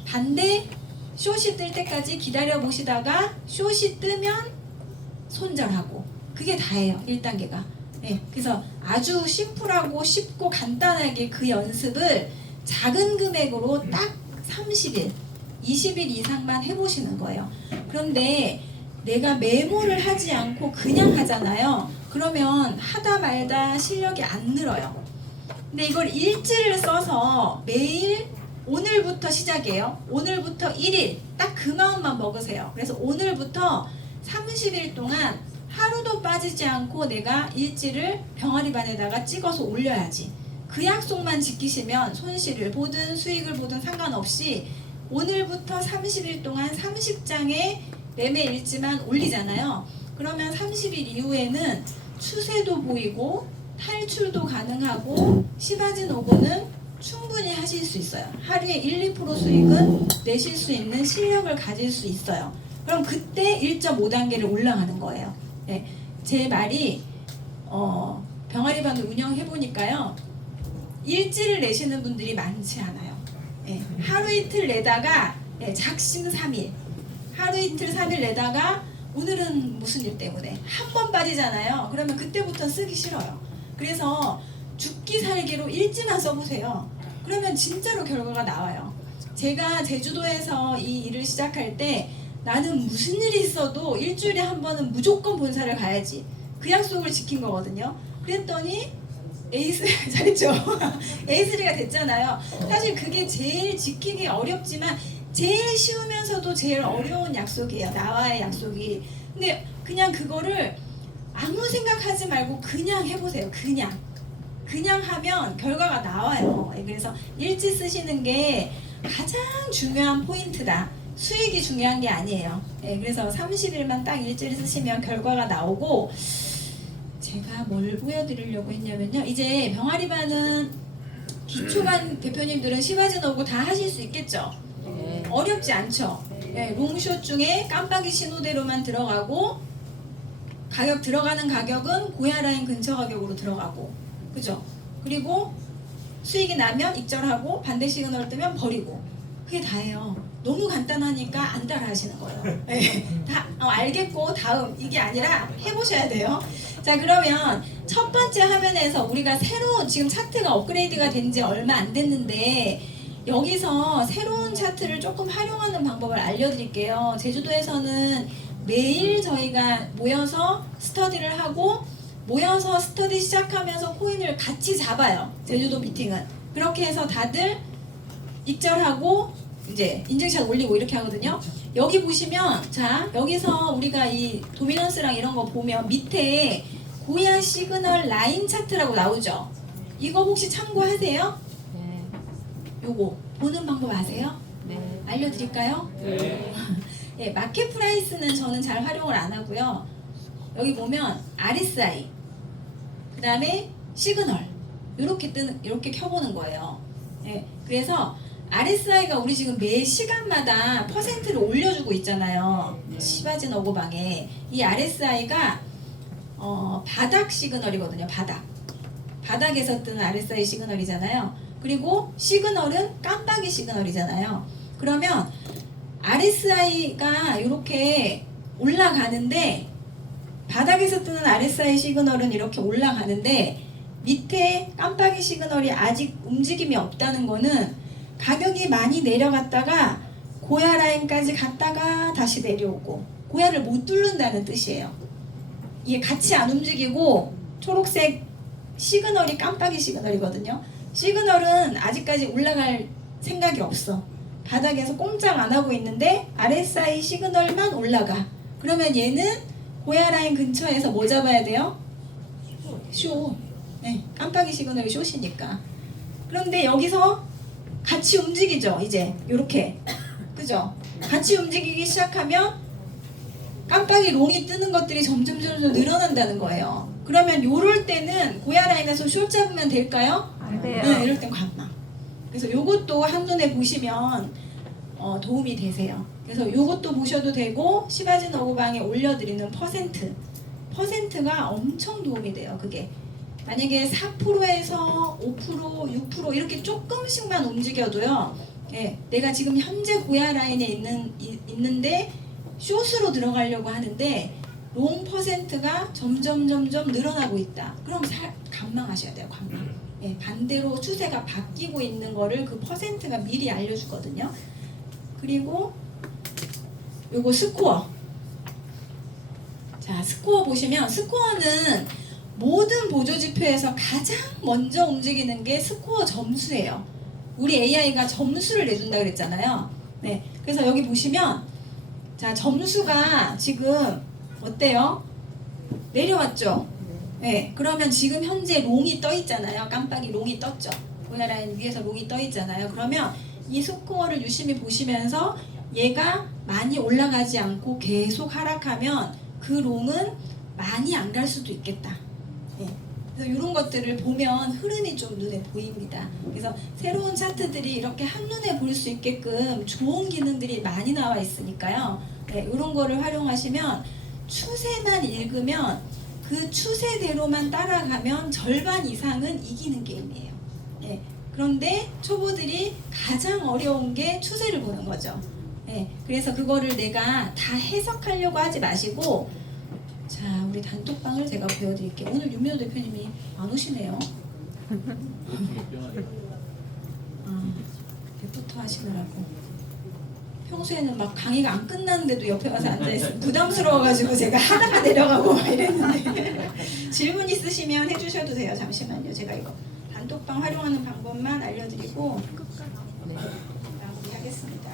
반대 숏이 뜰 때까지 기다려 보시다가 숏이 뜨면 손절하고, 그게 다예요. 1단계가. 네, 그래서 아주 심플하고 쉽고 간단하게 그 연습을 작은 금액으로 딱 30일, 20일 이상만 해보시는 거예요. 그런데 내가 메모를 하지 않고 그냥 하잖아요. 그러면 하다 말다 실력이 안 늘어요. 근데 이걸 일지를 써서 매일 오늘부터 시작이에요. 오늘부터 1일 딱 그 마음만 먹으세요. 그래서 오늘부터 30일 동안 하루도 빠지지 않고 내가 일지를 병아리반에다가 찍어서 올려야지. 그 약속만 지키시면 손실을 보든 수익을 보든 상관없이 오늘부터 30일 동안 30장의 매매 일지만 올리잖아요. 그러면 30일 이후에는 추세도 보이고 탈출도 가능하고 시바진 오고는 충분히 하실 수 있어요. 하루에 1, 2% 수익은 내실 수 있는 실력을 가질 수 있어요. 그럼 그때 1.5단계를 올라가는 거예요. 네, 제 말이 병아리반을 운영해보니까요. 일지를 내시는 분들이 많지 않아요. 네, 하루 이틀 내다가 작심 3일, 하루 이틀 3일 내다가 오늘은 무슨 일 때문에 한 번 빠지잖아요. 그러면 그때부터 쓰기 싫어요. 그래서 죽기 살기로 일지만 써보세요. 그러면 진짜로 결과가 나와요. 제가 제주도에서 이 일을 시작할 때 나는 무슨 일이 있어도 일주일에 한 번은 무조건 본사를 가야지, 그 약속을 지킨 거거든요. 그랬더니 에이스 잘했죠. 에이스리가 됐잖아요. 사실 그게 제일 지키기 어렵지만 제일 쉬우면서도 제일 어려운 약속이에요. 나와의 약속이. 근데 그냥 그거를 아무 생각하지 말고 그냥 해보세요. 그냥 하면 결과가 나와요. 그래서 일지 쓰시는 게 가장 중요한 포인트다. 수익이 중요한 게 아니에요. 그래서 30일만 딱 일지를 쓰시면 결과가 나오고, 제가 뭘 보여드리려고 했냐면요. 이제 병아리반은 기초반 대표님들은 시바진 오고 다 하실 수 있겠죠? 네. 어렵지 않죠? 롱숏 중에 깜빡이 신호대로만 들어가고 가격 들어가는 가격은 고야 라인 근처 가격으로 들어가고, 그죠? 그리고 수익이 나면 익절하고 반대 시그널 뜨면 버리고, 그게 다예요. 너무 간단하니까 안 따라 하시는 거예요. 다 알겠고 다음, 이게 아니라 해보셔야 돼요. 자, 그러면 첫 번째 화면에서 우리가 새로운, 지금 차트가 업그레이드가 된 지 얼마 안 됐는데 여기서 새로운 차트를 조금 활용하는 방법을 알려드릴게요. 제주도에서는 매일 저희가 모여서 스터디를 하고, 모여서 스터디 시작하면서 코인을 같이 잡아요. 제주도 미팅은. 그렇게 해서 다들 익절하고 이제 인증샷 올리고 이렇게 하거든요. 여기 보시면, 자 여기서 우리가 이 도미넌스랑 이런 거 보면 밑에 고야 시그널 라인 차트라고 나오죠. 이거 혹시 참고하세요? 네. 요거 보는 방법 아세요? 네. 알려드릴까요? 네. 예, 마켓 프라이스는 저는 잘 활용을 안 하고요. 여기 보면 RSI, 그 다음에 시그널, 이렇게 켜보는 거예요. 예, 그래서 RSI가 우리 지금 매 시간마다 퍼센트를 올려주고 있잖아요. 시바진 오고방에 이 RSI가 바닥 시그널이거든요. 바닥에서 뜨는 RSI 시그널이잖아요. 그리고 시그널은 깜빡이 시그널이잖아요. 그러면 RSI가 이렇게 올라가는데 바닥에서 뜨는 RSI 시그널은 이렇게 올라가는데 밑에 깜빡이 시그널이 아직 움직임이 없다는 거는 가격이 많이 내려갔다가 고야 라인까지 갔다가 다시 내려오고 고야를 못 뚫는다는 뜻이에요. 이게 같이 안 움직이고 초록색 시그널이 깜빡이 시그널이거든요. 시그널은 아직까지 올라갈 생각이 없어. 바닥에서 꼼짝 안 하고 있는데 RSI 시그널만 올라가. 그러면 얘는 고야 라인 근처에서 뭐 잡아야 돼요? 쇼. 네, 깜빡이 시그널이 숏이니까. 그런데 여기서 같이 움직이죠. 이제 요렇게. 그죠? 같이 움직이기 시작하면 깜빡이 롱이 뜨는 것들이 점점 늘어난다는 거예요. 그러면 요럴 때는 고야 라인에서 숏 잡으면 될까요? 안 돼요. 네, 이럴 땐 관망. 그래서 요것도 한눈에 보시면 도움이 되세요. 그래서 요것도 보셔도 되고 시바진 어구방에 올려드리는 퍼센트가 엄청 도움이 돼요. 그게 만약에 4%에서 5%, 6% 이렇게 조금씩만 움직여도요. 예, 내가 지금 현재 고야 라인에 있는데 숏으로 들어가려고 하는데 롱 퍼센트가 점점 늘어나고 있다. 그럼 관망하셔야 돼요. 관망. 예, 반대로 추세가 바뀌고 있는 거를 그 퍼센트가 미리 알려주거든요. 그리고 요거 스코어. 자, 스코어 보시면 스코어는 모든 보조지표에서 가장 먼저 움직이는 게 스코어 점수예요. 우리 AI가 점수를 내준다 그랬잖아요. 네, 그래서 여기 보시면 자, 점수가 지금 어때요? 내려왔죠? 네, 그러면 지금 현재 롱이 떠 있잖아요. 깜빡이 롱이 떴죠. 고야 라인 위에서 롱이 떠 있잖아요. 그러면 이 스코어를 유심히 보시면서 얘가 많이 올라가지 않고 계속 하락하면 그 롱은 많이 안 갈 수도 있겠다. 네. 그래서 이런 것들을 보면 흐름이 좀 눈에 보입니다. 그래서 새로운 차트들이 이렇게 한눈에 볼 수 있게끔 좋은 기능들이 많이 나와 있으니까요. 네, 이런 거를 활용하시면 추세만 읽으면 그 추세대로만 따라가면 절반 이상은 이기는 게임이에요. 네, 그런데 초보들이 가장 어려운 게 추세를 보는 거죠. 네, 그래서 그거를 내가 다 해석하려고 하지 마시고 자, 우리 단톡방을 제가 보여드릴게요. 오늘 윤민호 대표님이 안 오시네요. 리포터 하시느라고. 평소에는 막 강의가 안 끝났는데도 옆에 와서 앉아있어요. 부담스러워가지고 제가 하다가 내려가고 막 이랬는데 질문 있으시면 해주셔도 돼요. 잠시만요. 제가 이거 단톡방 활용하는 방법만 알려드리고 네. 마무리하겠습니다.